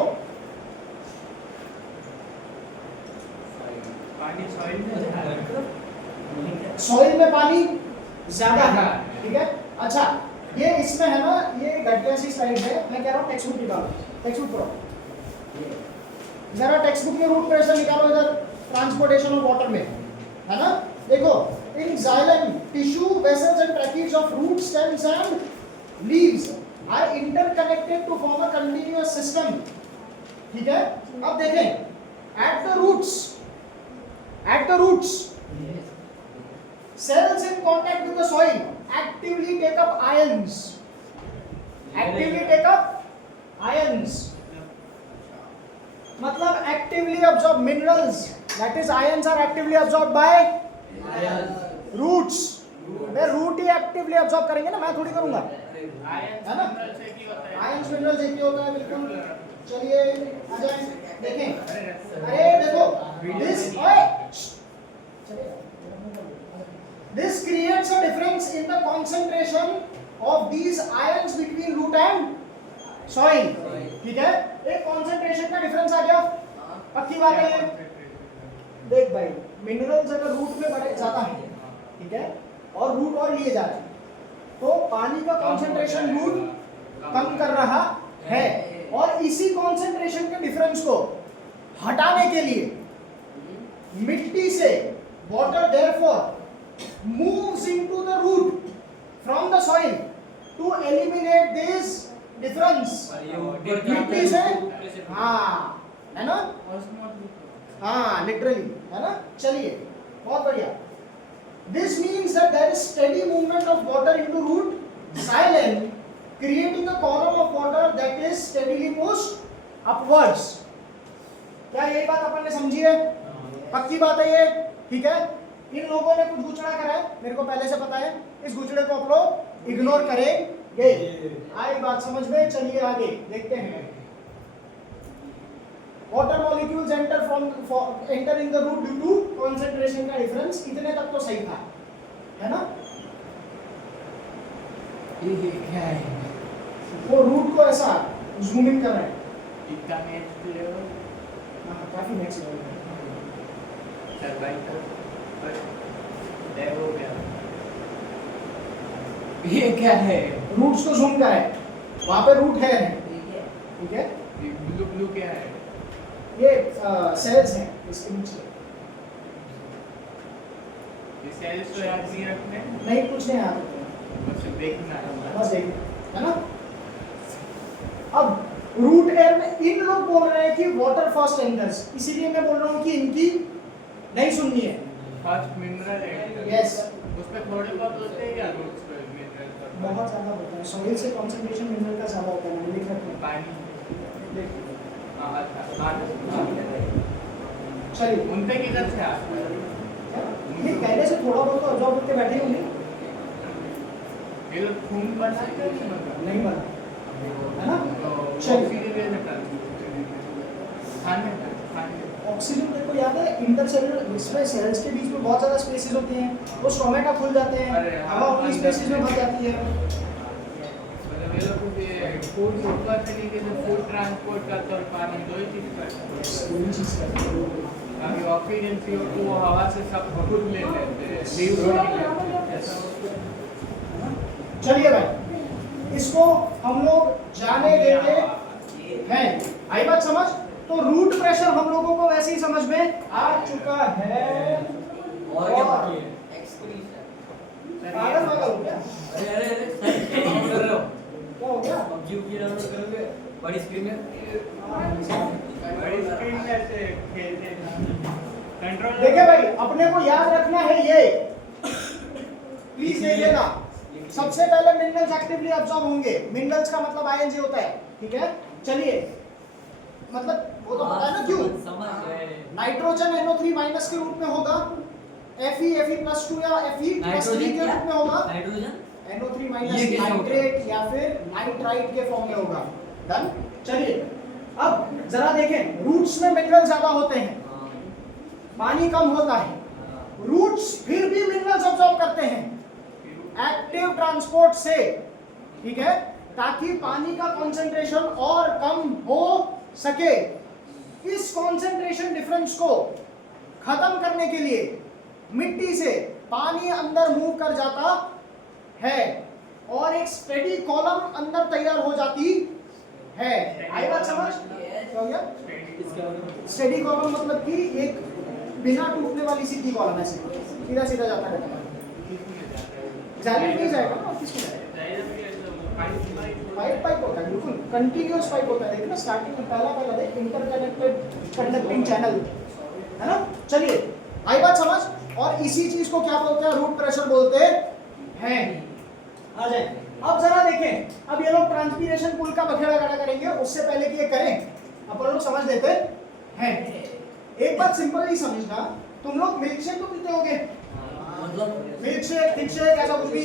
पानी सॉइल में जाएगा। सॉइल में पानी ज्यादा है, ठीक है। अच्छा ये इसमें है ना, ये घटिया सी स्लाइड है, मैं कह रहा हूँ टेक्स्ट बुक निकालो, टेक्स्ट बुक पढ़ो जरा, टेक्स्ट बुक में रूट प्रेशर निकालो इधर, ट्रांसपोर्टेशन ऑफ वाटर में, है ना। देखो इन xylem tissue vessels and tracheae of root stems and leaves are interconnected to form a continuous system, ठीक है। अब देखें at the roots cells in contact with the soil actively take up ions, मतलब actively absorb minerals, that is ions are actively absorbed by roots। मैं root ही actively absorb करेंगे ना, मैं थोड़ी करूंगा, है ना। आयंस मिनरल्स एक ही होता है, बिल्कुल। चलिए आ जाए, देखें, अरे देखो this creates a difference in the concentration of these ions between root and soil, ठीक है। एक concentration का डिफरेंस आ गया, पक्की बात है ये। देख भाई, मिनरल्स अगर रूट में बड़े ज्यादा हैं, ठीक है, और रूट और लिए जा रहे हैं, तो पानी का कंसंट्रेशन रूट कम कर रहा है, और इसी कंसंट्रेशन के डिफरेंस को हटाने के लिए मिट्टी से water therefore moves into the root from the soil to eliminate this difference. मिट्टी से, हाँ है ना, हाँ लिटरली, है ना। चलिए बहुत बढ़िया। This means that there is steady movement of water into root xylem, creating a column of water that is steadily pushed upwards। क्या ये बात अपन ने समझी है? पक्की बात है ये, ठीक है। इन लोगों ने कुछ गुचड़ा करा है, मेरे को पहले से पता है, इस गुचड़े को आप लोग इग्नोर करेंगे। आई बात समझ में, चलिए आगे देखते हैं। Water molecules enter in the root due to concentration का difference, इतने तक तो सही था, है ना। ये क्या है? वो रूट को ऐसा जूम इन कर रहे हैं, इतना नेक्स्ट लेवल, काफी नेक्स्ट लेवल है। सर्वाइकल पर हो गया। ये क्या है? रूट्स को जूम करें, वहाँ पे रूट है, ठीक है। ब्लू ब्लू क्या है? ये सेल्स हैं इसके नीचे, ये सेल्स तो याद नहीं रखने, नहीं कुछ नहीं याद, बस देखना है, बस देखना, है ना। अब रूट एयर में इन लोग बोल रहे हैं कि वाटर फर्स्ट एंटर्स, इसीलिए मैं बोल रहा हूँ कि इनकी नहीं सुननी है। फर्स्ट मिनरल है, यस, उसमें थोड़े बहुत होते हैं या रूट्स पर मिनरल पर बहुत ज़्यादा होता है, सॉइल से कंसंट्रेशन मिनरल का ज़्यादा होता है, मैंने लिख रखा है। पानी। हाँ अच्छा, चलिए उनपे किधर से आता है? ये पहले से थोड़ा बहुत तो ऑब्जॉर्व करके बैठे होंगे, ये लोग खून बनाते हैं मतलब नहीं बना, है ना। तो चलिए ऑक्सीजन को याद है, इंटरसेलुलर इसमें सेल्स के बीच में बहुत ज़्यादा स्पेसेस होते हैं, वो स्टोमेटा खुल जाते हैं, हवा उन्हीं स्पेसेस में भर जाती है। मतलब ये लोग ये फूड ऊपर तरीके से फूड ट्रांसपोर्ट करते और पानी दो ही चीज़ करते हैं। अभी ऑक्सीजन CO2 वो हवा से सब खुद ले लेते हैं, लीव नहीं लेते ऐसा होता है। चलिए भाई, इसको हम लोग जाने देते हैं, आई बात समझ। तो रूट प्रेशर हम लोगों को वैसे ही समझ में आ चुका है। और क्या बाकी है? पागल पागल हो क्या? अरे क्या कर रहे हो? क्या हो गया? PUBG की डाउनलोड करोगे बड़ी स्क्रीन में? बड़ी स्क्रीन में ऐसे खेलते हैं कंट्रोल। देखिए भाई, अपने को याद रखना है ये, प्लीज देखिएगा। सबसे पहले मिनरल्स एक्टिवली अब्सॉर्ब होंगे, मिनरल्स का मतलब आयन होता है, ठीक है। चलिए मतलब वो तो पता है ना क्यों, समझ गए। नाइट्रोजन NO3 माइनस के रूप में होगा, Fe+2 या Fe+3 के रूप में होगा, नाइट्रोजन NO3 ये माइनस कैसे होगा? नाइट्रेट या फिर नाइट्राइट के फॉर्म में होगा। डन। चलिए अब जरा देखें, रूट्स में मिनरल ज्यादा होते हैं, पानी कम होता है, रूट्स फिर भी मिनरल्स अब्सॉर्ब करते हैं एक्टिव ट्रांसपोर्ट से, ठीक है, ताकि पानी का कंसंट्रेशन और कम हो सके। इस कंसंट्रेशन डिफरेंस को खत्म करने के लिए मिट्टी से पानी अंदर मूव कर जाता है और एक स्टेडी कॉलम अंदर तैयार हो जाती है। आई बात समझ? क्या हो गया? स्टेडी कॉलम मतलब कि एक बिना टूटने वाली सीधी कॉलम, ऐसे सीधा सीधा जाता है। जाली नहीं जाएगा ना, किसमें पाइप होता है, बिल्कुल कंटिन्यूअस पाइप होता है। देखिए ना स्टार्टिंग में पहला देख, इंटरकनेक्टेड कंडक्टिंग चैनल, है ना। चलिए आई बात समझ। और इसी चीज को क्या बोलते हैं? रूट प्रेशर बोलते हैं। आ जाए अब जरा देखें, अब ये लोग ट्रांसपीरेशन पुल का बखेड़ा गाड़ा करेंगे, उससे पहले कि ये करें अपन लोग समझ लेते हैं। एक बात सिंपल नहीं समझना, तुम लोग मिल्क शेक तो पीते होगे, मतलब मिल्क शेक, थिक शेक, ऐसा कुछ भी,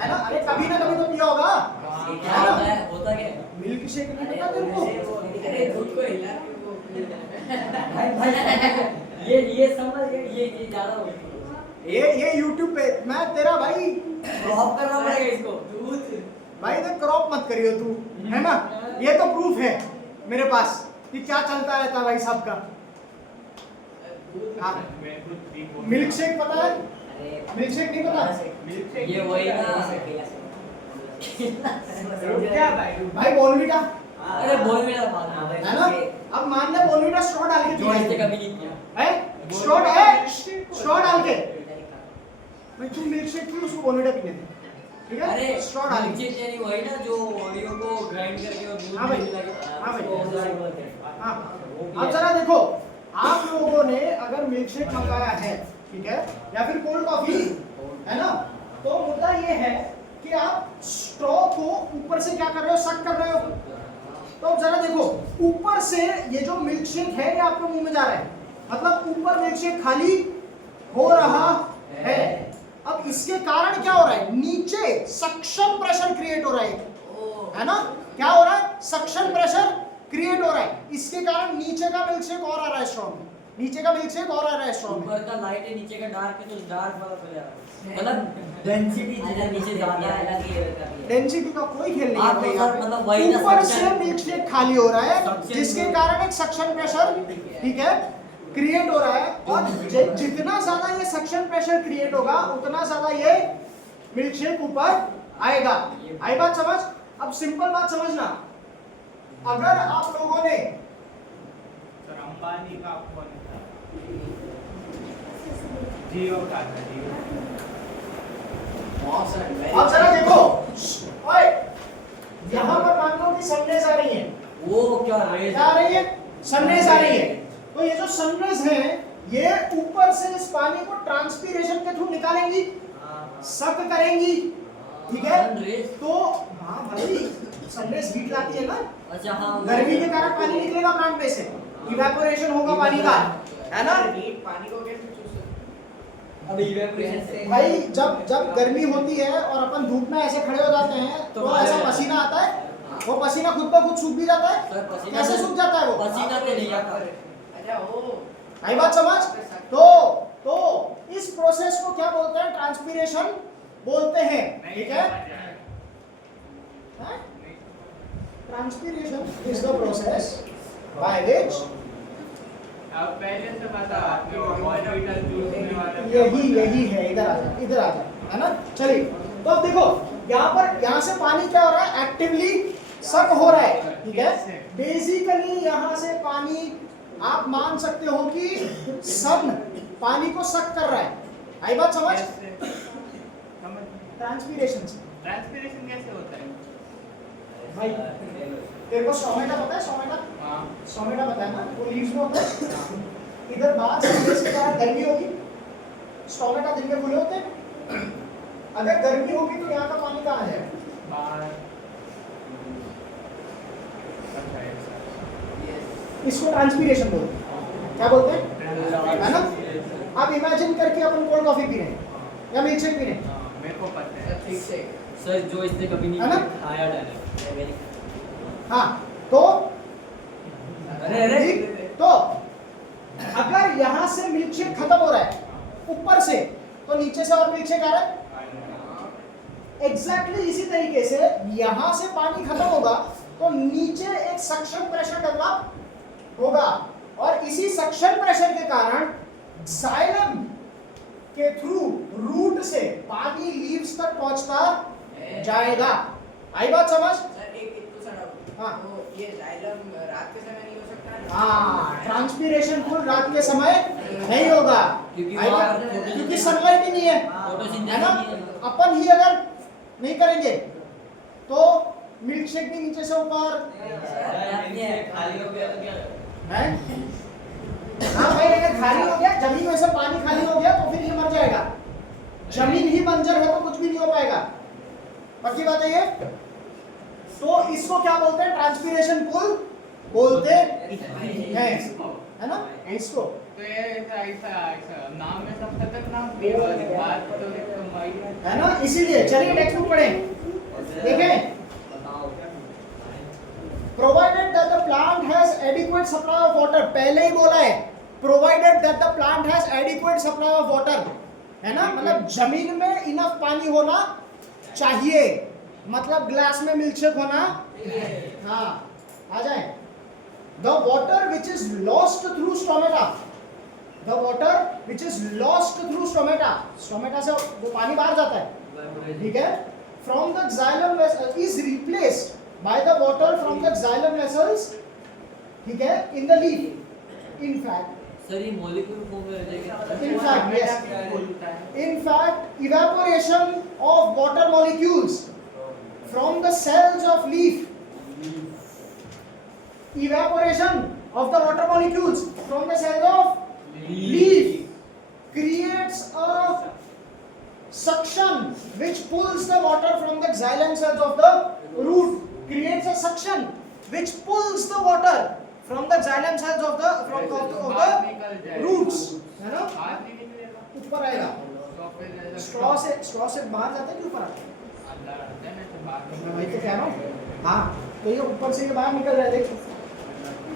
है ना। अरे कभी ना कभी तो पिया होगा, क्या होता है? होता क्या? मिल्क शेक नहीं पता तेरे को? अरे दूध को हिला भाई ये समझ गए, ये ज्यादा हो गया। ये YouTube पे मैं तेरा भाई क्रॉप करना पड़ेगा इसको। दूध भाई तो क्रॉप मत करियो तू, है ना। ये तो प्रूफ है मेरे पास कि क्या चलता रहता है भाई साहब का। हाँ, मिल्क शेक पता है? मिल्क शेक नहीं पता? ये वही ना, क्या भाई बोर्नविटा, अरे बोल मेरा बात है ना। अब मान ले बोर्नविटा स्ट्रॉ डाल के जो पी ऐसे रहे कभी नहीं किया है, स्ट्रॉ डाल के भाई तू मिल्क शेक की उसको बोर्नविटा पीने दे, ठीक है। अरे स्ट्रॉ डाल के। नीचे तेरी वही ना जो ओरियो को ग्राइंड करके और दूध हाँ भाई, में मिला के, हाँ भाई। उसको उसे बोलते हैं। हाँ, अब जरा देखो, आप लोगों ने अगर मिल्क शेक मंगाया है, ठीक है, या फिर कोल्ड कॉफी, है ना, तो मुद्दा ये है कि आप स्ट्रॉ को ऊपर से क्या कर रहे हो? सक कर रहे हो। तो अब जरा देखो, ऊपर से ये जो मिल्क शेक है ये आपके मुंह में जा रहा है, मतलब ऊपर मिल्क शेक खाली हो रहा है। अब इसके कारण क्या हो रहा है? नीचे सक्शन प्रेशर क्रिएट हो रहा है ना। क्या हो रहा है? सक्शन प्रेशर क्रिएट हो रहा है। इसके कारण नीचे का मिल्क शेक और आ रहा है स्ट्रॉ में, नीचे का मिल्क शेक और आ रहा है स्ट्रॉ में। ऊपर का लाइट है, नीचे का डार्क है, तो डार्क वाला हो जा रहा है। मतलब डेंसिटी जितना नीचे ज्यादा है, डेंसिटी का कोई खेल नहीं आप है तो सर मतलब वही ना ऊपर से सक्शन- मिल्क शेक खाली हो रहा है, सक्शन- जिसके कारण एक सक्शन प्रेशर, ठीक है, क्रिएट हो रहा है। और जितना ज्यादा ये सक्शन प्रेशर क्रिएट होगा उतना ज्यादा ये मिल्क शेक ऊपर आएगा। आई बात समझ? अब सिंपल बात समझना, अगर आप लोगों ने सर अंबानी का फोन था, जियो का था, जियो। अब जरा देखो, ओए यहाँ पर मान लो कि सनरेज आ रही है, वो क्या रेज क्या आ रही है? सनरेज आ रही है। तो ये जो सनरेज है ये ऊपर से इस पानी को ट्रांसपीरेशन के थ्रू निकालेंगी, सक करेंगी, ठीक है। सनरेज? तो हाँ भाई, सनरेज हीट लाती है ना, अच्छा हाँ वो- गर्मी के कारण पानी निकलेगा प्लांट में से, इवेपोरेशन होगा पानी का, है ना। पानी को कैसे अभी इवेपोरेशन से भाई जब गर्मी होती है और अपन धूप में ऐसे खड़े हो जाते हैं तो ऐसा पसीना आता है, वो पसीना खुद ब खुद सूख भी जाता है। सर पसीना कैसे सूख जाता है वो? पसीना तो नहीं आता। अच्छा ओ आई बात समझ? तो इस प्रोसेस को क्या बोलते हैं? ट्रांसपीरेशन बोलते हैं, ठीक है। Transpiration is the process by which, अब पहले से बता आपके बॉर्नविटा चूसने वाला यही है। इधर आ जा, इधर आ जा, है ना। चलिए तो अब देखो, यहाँ से पानी क्या हो रहा है? एक्टिवली सक हो रहा है, ठीक है। बेसिकली यहाँ से पानी आप मान सकते हो कि सन पानी को सक कर रहा है। आई बात समझ? ट्रांसपीरेशन से। ट्रांसपीरेशन कैसे होता है? भाई तेरे को सोमेटा पता है? सोमेटा, हाँ सोमेटा पता है ना, वो लीव्स में होता है। इधर बाहर सनरेज के कारण गर्मी होगी, स्टोमेटा दिन में खुले होते हैं। अगर गर्मी होगी तो यहाँ का पानी कहाँ जाएगा? बाहर। इसको ट्रांसपीरेशन बोलते हैं। क्या बोलते हैं? है ना। अब इमेजिन करके अपन कोल्ड कॉफी पी रहे हैं या मिल्क शेक पी रहे हैं, हाँ, मेरे को पता है ठीक से। सर जो इसने कभी नहीं है ना? खाया डायरेक्ट। हाँ तो अरे अरे ठीक, तो अगर यहाँ से मिल्क शेक खत्म हो रहा है ऊपर से, तो नीचे से और मिल्क शेक आ रहा है। एग्जैक्टली इसी तरीके से यहाँ से पानी खत्म होगा तो नीचे एक सक्शन प्रेशर डेवलप होगा, और इसी सक्शन प्रेशर के कारण जाइलम के थ्रू रूट से पानी लीव्स तक पहुंचता जाएगा। आई बात समझ? सर एक दूसरा डाउट। हाँ। तो ये जाइलम रात के समय नहीं हो सकता? हाँ, ट्रांसपीरेशन फुल रात के समय नहीं होगा क्योंकि आई वहाँ बात? photosynthesis- क्योंकि सनलाइट ही नहीं है, फोटोसिंथेसिस है ना? नहीं है। अपन ही अगर नहीं करेंगे तो मिल्क शेक भी नीचे से ऊपर खाली हो गया तो क्या है। हाँ भाई, अगर खाली हो गया, जमीन में से पानी खाली हो गया तो फिर ये मर जाएगा। जमीन ही बंजर है तो कुछ भी नहीं हो पाएगा। पक्की बात है ये? तो इसको क्या बोलते हैं? ट्रांसपीरेशन पुल बोलते हैं, है ना? इसको तो ये ऐसा नाम में सब खतरनाक भी है, और बात तो एकदम वही है ना, इसीलिए चलिए टेक्स्ट बुक पढ़ें। देखें, provided that the plant has adequate supply of water, पहले ही बोला है provided that the plant has adequate supply of water, है ना? मतलब जमीन में इनफ पानी होना चाहिए, मतलब ग्लास में मिल्क शेक होना। हाँ, आ जाए। The water which is lost through stomata, the water which is lost through stomata, stomata से वो पानी बाहर जाता है, ठीक है, from the xylem vessel is replaced by the water from the xylem vessels, ठीक है, in the leaf. In fact, sir ये मॉलिक्यूल फॉर्म में रह जाएगा। in fact, yes, बोलता है। in fact, evaporation of water molecules from the cells of leaf, evaporation of the water molecules from the cells of leaf creates a suction which pulls the water from the xylem cells of the root, creates a suction which pulls the water from the xylem cells of the बाहर निकल जाएगा। roots, है ना? बाहर नहीं निकलेगा ऊपर आएगा। तो फिर ऐसा स्ट्रॉ से बाहर जाता है कि ऊपर आता है? अंदर आता है ना, तो बाहर मैं वही तो कह रहा हूँ। हाँ, तो ये ऊपर से ये बाहर निकल रहा है, देख,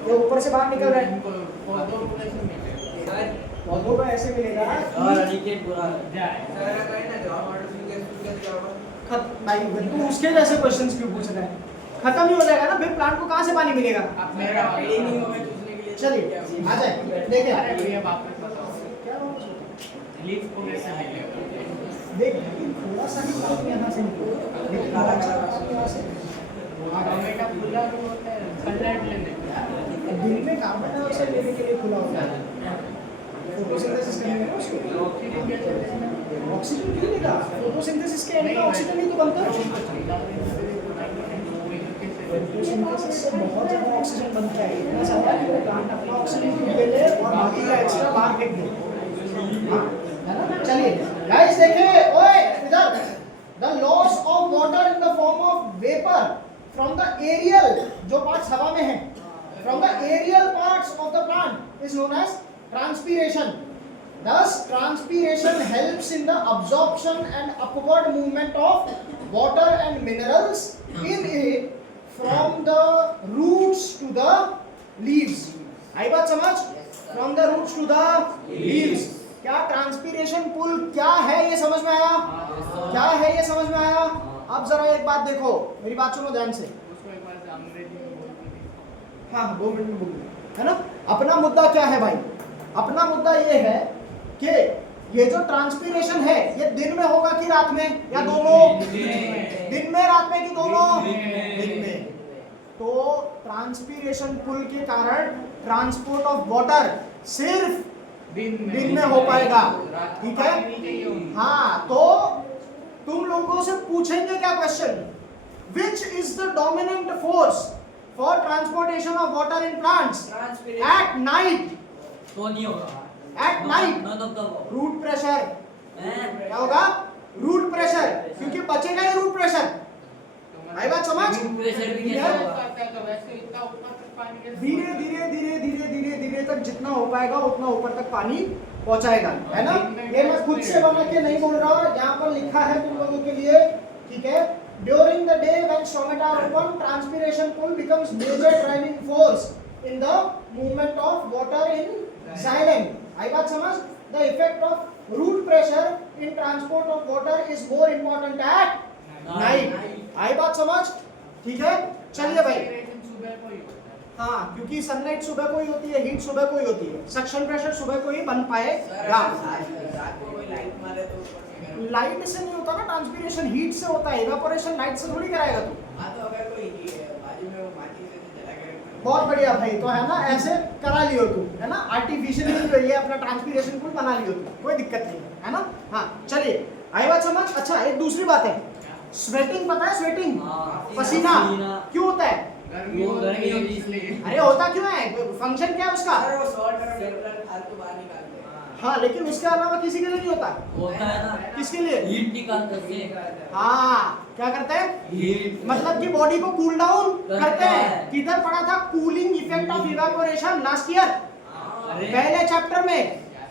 ये ऊपर से बाहर निकल रहा है। इनको पौधों को कैसे मिलेगा? पौधों को ऐसे मिलेगा और अनिकेत बुरा जाए सर कहीं ना जॉब ऑर्डर फिर क्या होगा? भाई तू उसके जैसे क्वेश्चंस क्यों पूछ रहा है? खत्म ही हो जाएगा ना, फिर प्लांट को कहाँ से पानी मिलेगा? अब मेरा ये नहीं होगा चूसने के लिए। चलिए आ जाए, देखें। अरे भैया वापस बताओ क्या बात लीफ को कैसे मिलेगा? देख, थोड़ा सा ही पानी यहाँ से निकलेगा, लेकिन थोड़ा सा पानी यहाँ से। टोमेटो खुला भी होता है सनलाइट लेने को। दिन में कार्बन डाइऑक्साइड लेने के लिए खुला होता है, फोटोसिंथेसिस करने में उसको ऑक्सीजन कैसे लेना? ऑक्सीजन क्यों लेगा? फोटोसिंथेसिस के एंड में ऑक्सीजन ही तो बनता है। फोटोसिंथेसिस से बहुत ज़्यादा ऑक्सीजन बनता है, इतना ज़्यादा कि वो प्लांट अपना ऑक्सीजन भी ले ले और बाकी का एक्स्ट्रा बाहर फेंक दे। हाँ, है ना? चलिए गाइस देखें, ओए इधर, the loss of water in the form of vapour from the aerial, जो पार्ट्स हवा में हैं, from the aerial parts of the plant is known as transpiration. Thus, transpiration helps in the absorption and upward movement of water and minerals in it from the roots to the leaves. आई बात समझ? From the roots to the leaves. क्या transpiration pull क्या है ये समझ में आया? क्या है ये समझ में आया? अब जरा एक बात देखो, मेरी बात सुनो ध्यान से। उसको एक बार अंग्रेजी में बोल के दिखाओ। हाँ 2 मिनट में बोलूंगा, है ना? अपना मुद्दा क्या है भाई? अपना मुद्दा ये है कि ये जो ट्रांसपीरेशन है ये दिन में होगा कि रात में, या दोनों? दिन में, रात में कि दोनों? दिन में। तो ट्रांसपीरेशन पुल के कारण ट्रांसपोर्ट ऑफ वाटर सिर्फ दिन में हो पाएगा, ठीक है? हाँ, तो तुम लोगों से पूछेंगे क्या question? Which is the dominant force for transportation of water in plants at night? तो नहीं होगा at night none of the root pressure. क्या होगा? रूट प्रेशर, क्योंकि बचेगा ही रूट प्रेशर। आई बात समझ? प्रेशर भी ठीक कैसे है? होगा? तो वैसे इतना ऊपर पानी के धीरे धीरे धीरे धीरे धीरे धीरे तक जितना हो पाएगा उतना ऊपर तक पानी पहुंचाएगा, है ना। ये मैं खुद से बना के नहीं बोल रहा हूँ, यहाँ पर लिखा है तुम लोगों के लिए, ठीक है। During the day when stomata are open, transpiration pull becomes major driving force in the movement of water in xylem। आई बात समझ। The effect of root pressure in transport of water is more important at night. आई बात समझ, ठीक है। चलिए भाई, सुबह को ही होता है। हाँ, क्योंकि सनलाइट सुबह को ही होती है, हीट सुबह को ही होती है, सक्शन प्रेशर सुबह को ही बन पाएगा। रात को कोई लाइट मारे तो ऊपर से गर्म। लाइट से नहीं होता ना ट्रांसपिरेशन, हीट से होता है। इवेपोरेशन लाइट से थोड़ी कराएगा तू। हाँ तो अगर कोई बाजू में वो माचिस से जला के रखे। बहुत बढ़िया भाई, तो है ना, ऐसे करा लियो तू, है ना, आर्टिफिशियली ये अपना ट्रांसपिरेशन पुल बना लियो तू, कोई दिक्कत नहीं है ना। हाँ चलिए, आई बात समझ। अच्छा, एक दूसरी बात है, स्वेटिंग, पता है स्वेटिंग, पसीना क्यों होता है? गर्मी होती है इसलिए। अरे होता क्यों है, फंक्शन क्या है उसका? सर वो सॉल्ट और न्यूट्रल फालतू बाहर निकालते हैं। हाँ, लेकिन उसके अलावा किसी के लिए नहीं होता। होता है ना, किसके लिए? हीट निकालते हैं। हाँ, क्या करते हैं? हीट मतलब कि बॉडी को कूल डाउन करते करता हैं। है। किधर पढ़ा था cooling effect of evaporation last year, अरे पहले चैप्टर में,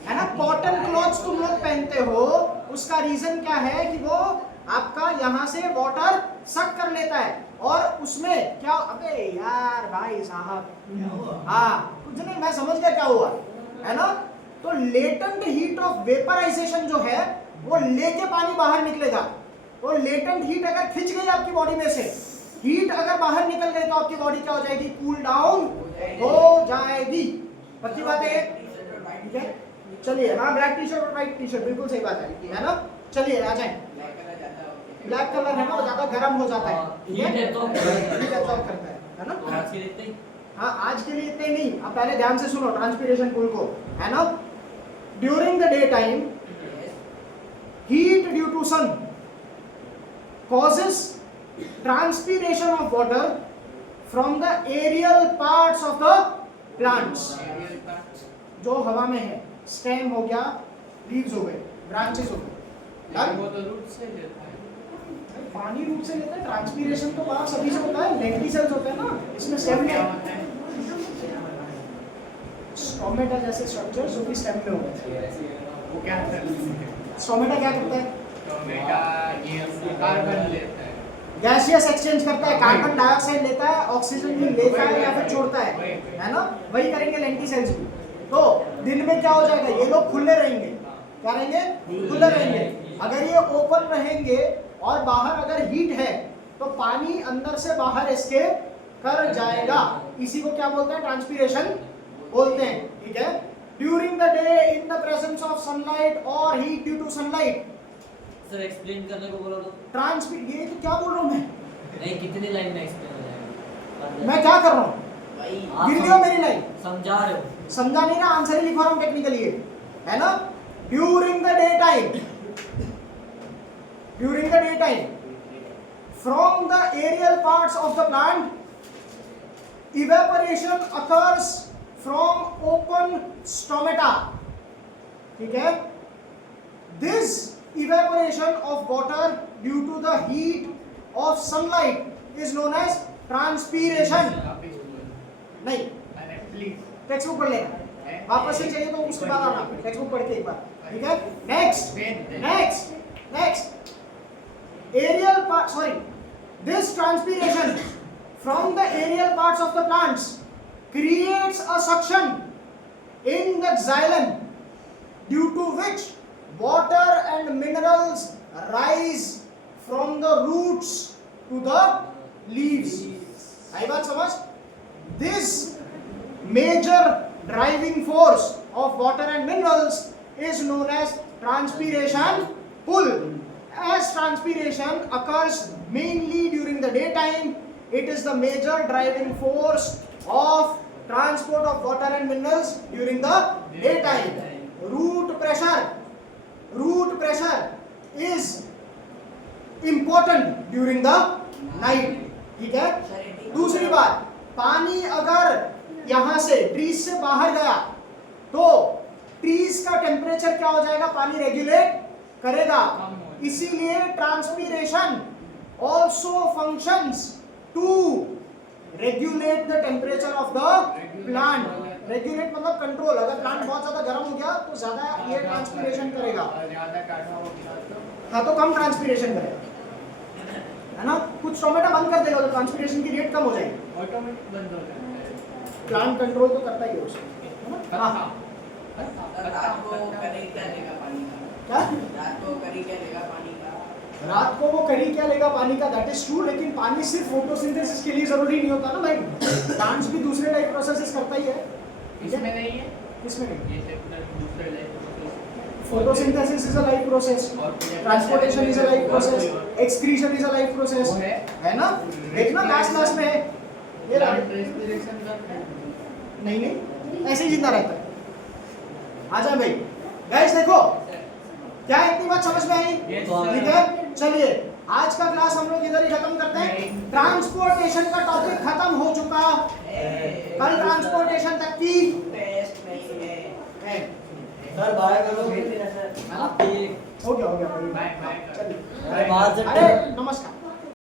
है ना। कॉटन क्लॉथ्स तुम लोग पहनते हो, उसका रीजन क्या है कि वो आपका यहाँ से वाटर सक कर लेता है, और उसमें क्या, अबे यार भाई साहब, हाँ कुछ नहीं, मैं समझ गया क्या हुआ, है ना। तो लेटेंट हीट ऑफ वेपराइजेशन जो है वो लेके पानी बाहर निकलेगा। तो लेटेंट हीट अगर खिंच गई आपकी बॉडी में से, हीट अगर बाहर निकल गई, तो आपकी बॉडी क्या हो जाएगी? कूल डाउन हो जाएगी। पक्की बात है, ठीक है। चलिए, हाँ, ब्लैक टी शर्ट और व्हाइट टी शर्ट, बिल्कुल सही बात है ना। चलिए आ जाए, ब्लैक कलर है ना, वो ज्यादा गर्म हो जाता है, ठीक है, हीट एब्जॉर्ब करता है ना। तो आज के लिए इतना ही। हाँ, आज के लिए इतने नहीं, अब पहले ध्यान से सुनो ट्रांसपिरेशन पुल को, है ना। During the day time, heat due to sun causes transpiration of water from the aerial parts of the plants। जो हवा में है, स्टेम हो गया, लीव्स हो गए, ब्रांचेस हो गए। वो तो रूट से लेता है। पानी रूट से लेता है, ट्रांसपिरेशन तो बाहर सभी से होता है, लेंटिसेल्स होते हैं ना, इसमें स्टेम क्या में होता है? स्टोमेटा जैसे स्ट्रक्चर जो कि स्टेम में होते हैं। वो क्या करता है? स्टोमेटा क्या करता है? टोमेटा ये कार्बन लेता है। गैसियस एक्सचेंज करता है, कार्बन डाइऑक्साइड लेता है, ऑक्सीजन भी लेता है या फिर छोड़ता है ना। वही करेंगे लेंटिसेल्स भी। तो दिन में क्या हो जाएगा, ये लोग खुले रहेंगे, क्या रहेंगे? खुले रहेंगे। अगर ये ओपन रहेंगे और बाहर अगर हीट है, तो पानी अंदर से बाहर एस्केप कर जाएगा। इसी को क्या बोलते हैं? ट्रांसपिरेशन बोलते हैं, ठीक है। During the day in the presence of sunlight और heat due to sunlight, sir explain करने को बोला तो ये तो क्या बोल रहा हूँ मैं? नहीं, कितनी लाइन में एक्सप्लेन हो जाएगा? मैं क्या कर रहा हूँ? आप गिर लियो मेरी लाइन, समझा रहे हो। समझा नहीं ना, आंसर ही लिखवा रहा हूँ टेक्निकली, है ना। During the day time, during the day time from the aerial parts of the plant, evaporation occurs from open stomata, ठीक है। This evaporation of water due to the heat of sunlight is known as transpiration। नहीं, अरे please text book पढ़ लेना, वापस से चाहिए तो उसके बाद आना, टेक्स्ट बुक पढ़ के एक बार, ठीक है। Next aerial part, sorry, this transpiration from the aerial parts of the plants creates a suction in the xylem, due to which water and minerals rise from the roots to the leaves। आई बात समझ? This major driving force of water and minerals is known as transpiration pull। As transpiration occurs mainly during the daytime, it is the major driving force of transport of water and minerals during the daytime। Root pressure is important during the night, ठीक है। दूसरी बात, पानी अगर यहाँ से trees से बाहर गया, तो ट्रीज का टेम्परेचर क्या हो जाएगा? पानी रेगुलेट करेगा। इसीलिए transpiration also functions to regulate the temperature of the plant. Regulate मतलब कंट्रोल। अगर प्लांट बहुत ज्यादा गर्म हो गया तो ज्यादा ये ट्रांसपीरेशन करेगा, और ज़्यादा काढ़ा हो गया तो हाँ तो कम ट्रांसपीरेशन करेगा, है ना। कुछ टोमेटो बंद कर देगा तो ट्रांसपीरेशन की रेट कम हो जाएगी। ऑटोमेटिक बंद हो जाता है। प्लांट कंट्रोल तो करता ही है उसको, है ना। हाँ रात को करी क्या लेगा पानी का? क्या रात को करी क्या लेगा पानी का? रात को वो करी क्या लेगा पानी का, दैट इज ट्रू। लेकिन पानी सिर्फ फोटोसिंथेसिस के लिए जरूरी नहीं होता ना भाई, प्लांट्स भी दूसरे टाइप प्रोसेसेस करता ही है। इसमें नहीं है, किसमें नहीं? ये चैप्टर दूसरे life photosynthesis is a life process, transportation is a life process, excretion is a life process, वो है ना। देखना क्लास में है ये रेस्पिरेशन करता है। नहीं ऐसे ही जिंदा रहता है। आ जाए भाई गाइस, देखो क्या इतनी बात समझ में आई? Yes, ठीक है, चलिए आज का क्लास हम लोग इधर ही खत्म करते हैं। ट्रांसपोर्टेशन का टॉपिक खत्म हो चुका। कल ट्रांसपोर्टेशन तक की टेस्ट नहीं है। सर बाय करो, भेज देना सर। हो गया बाय बाय। चलिए अरे बात से अरे नमस्कार।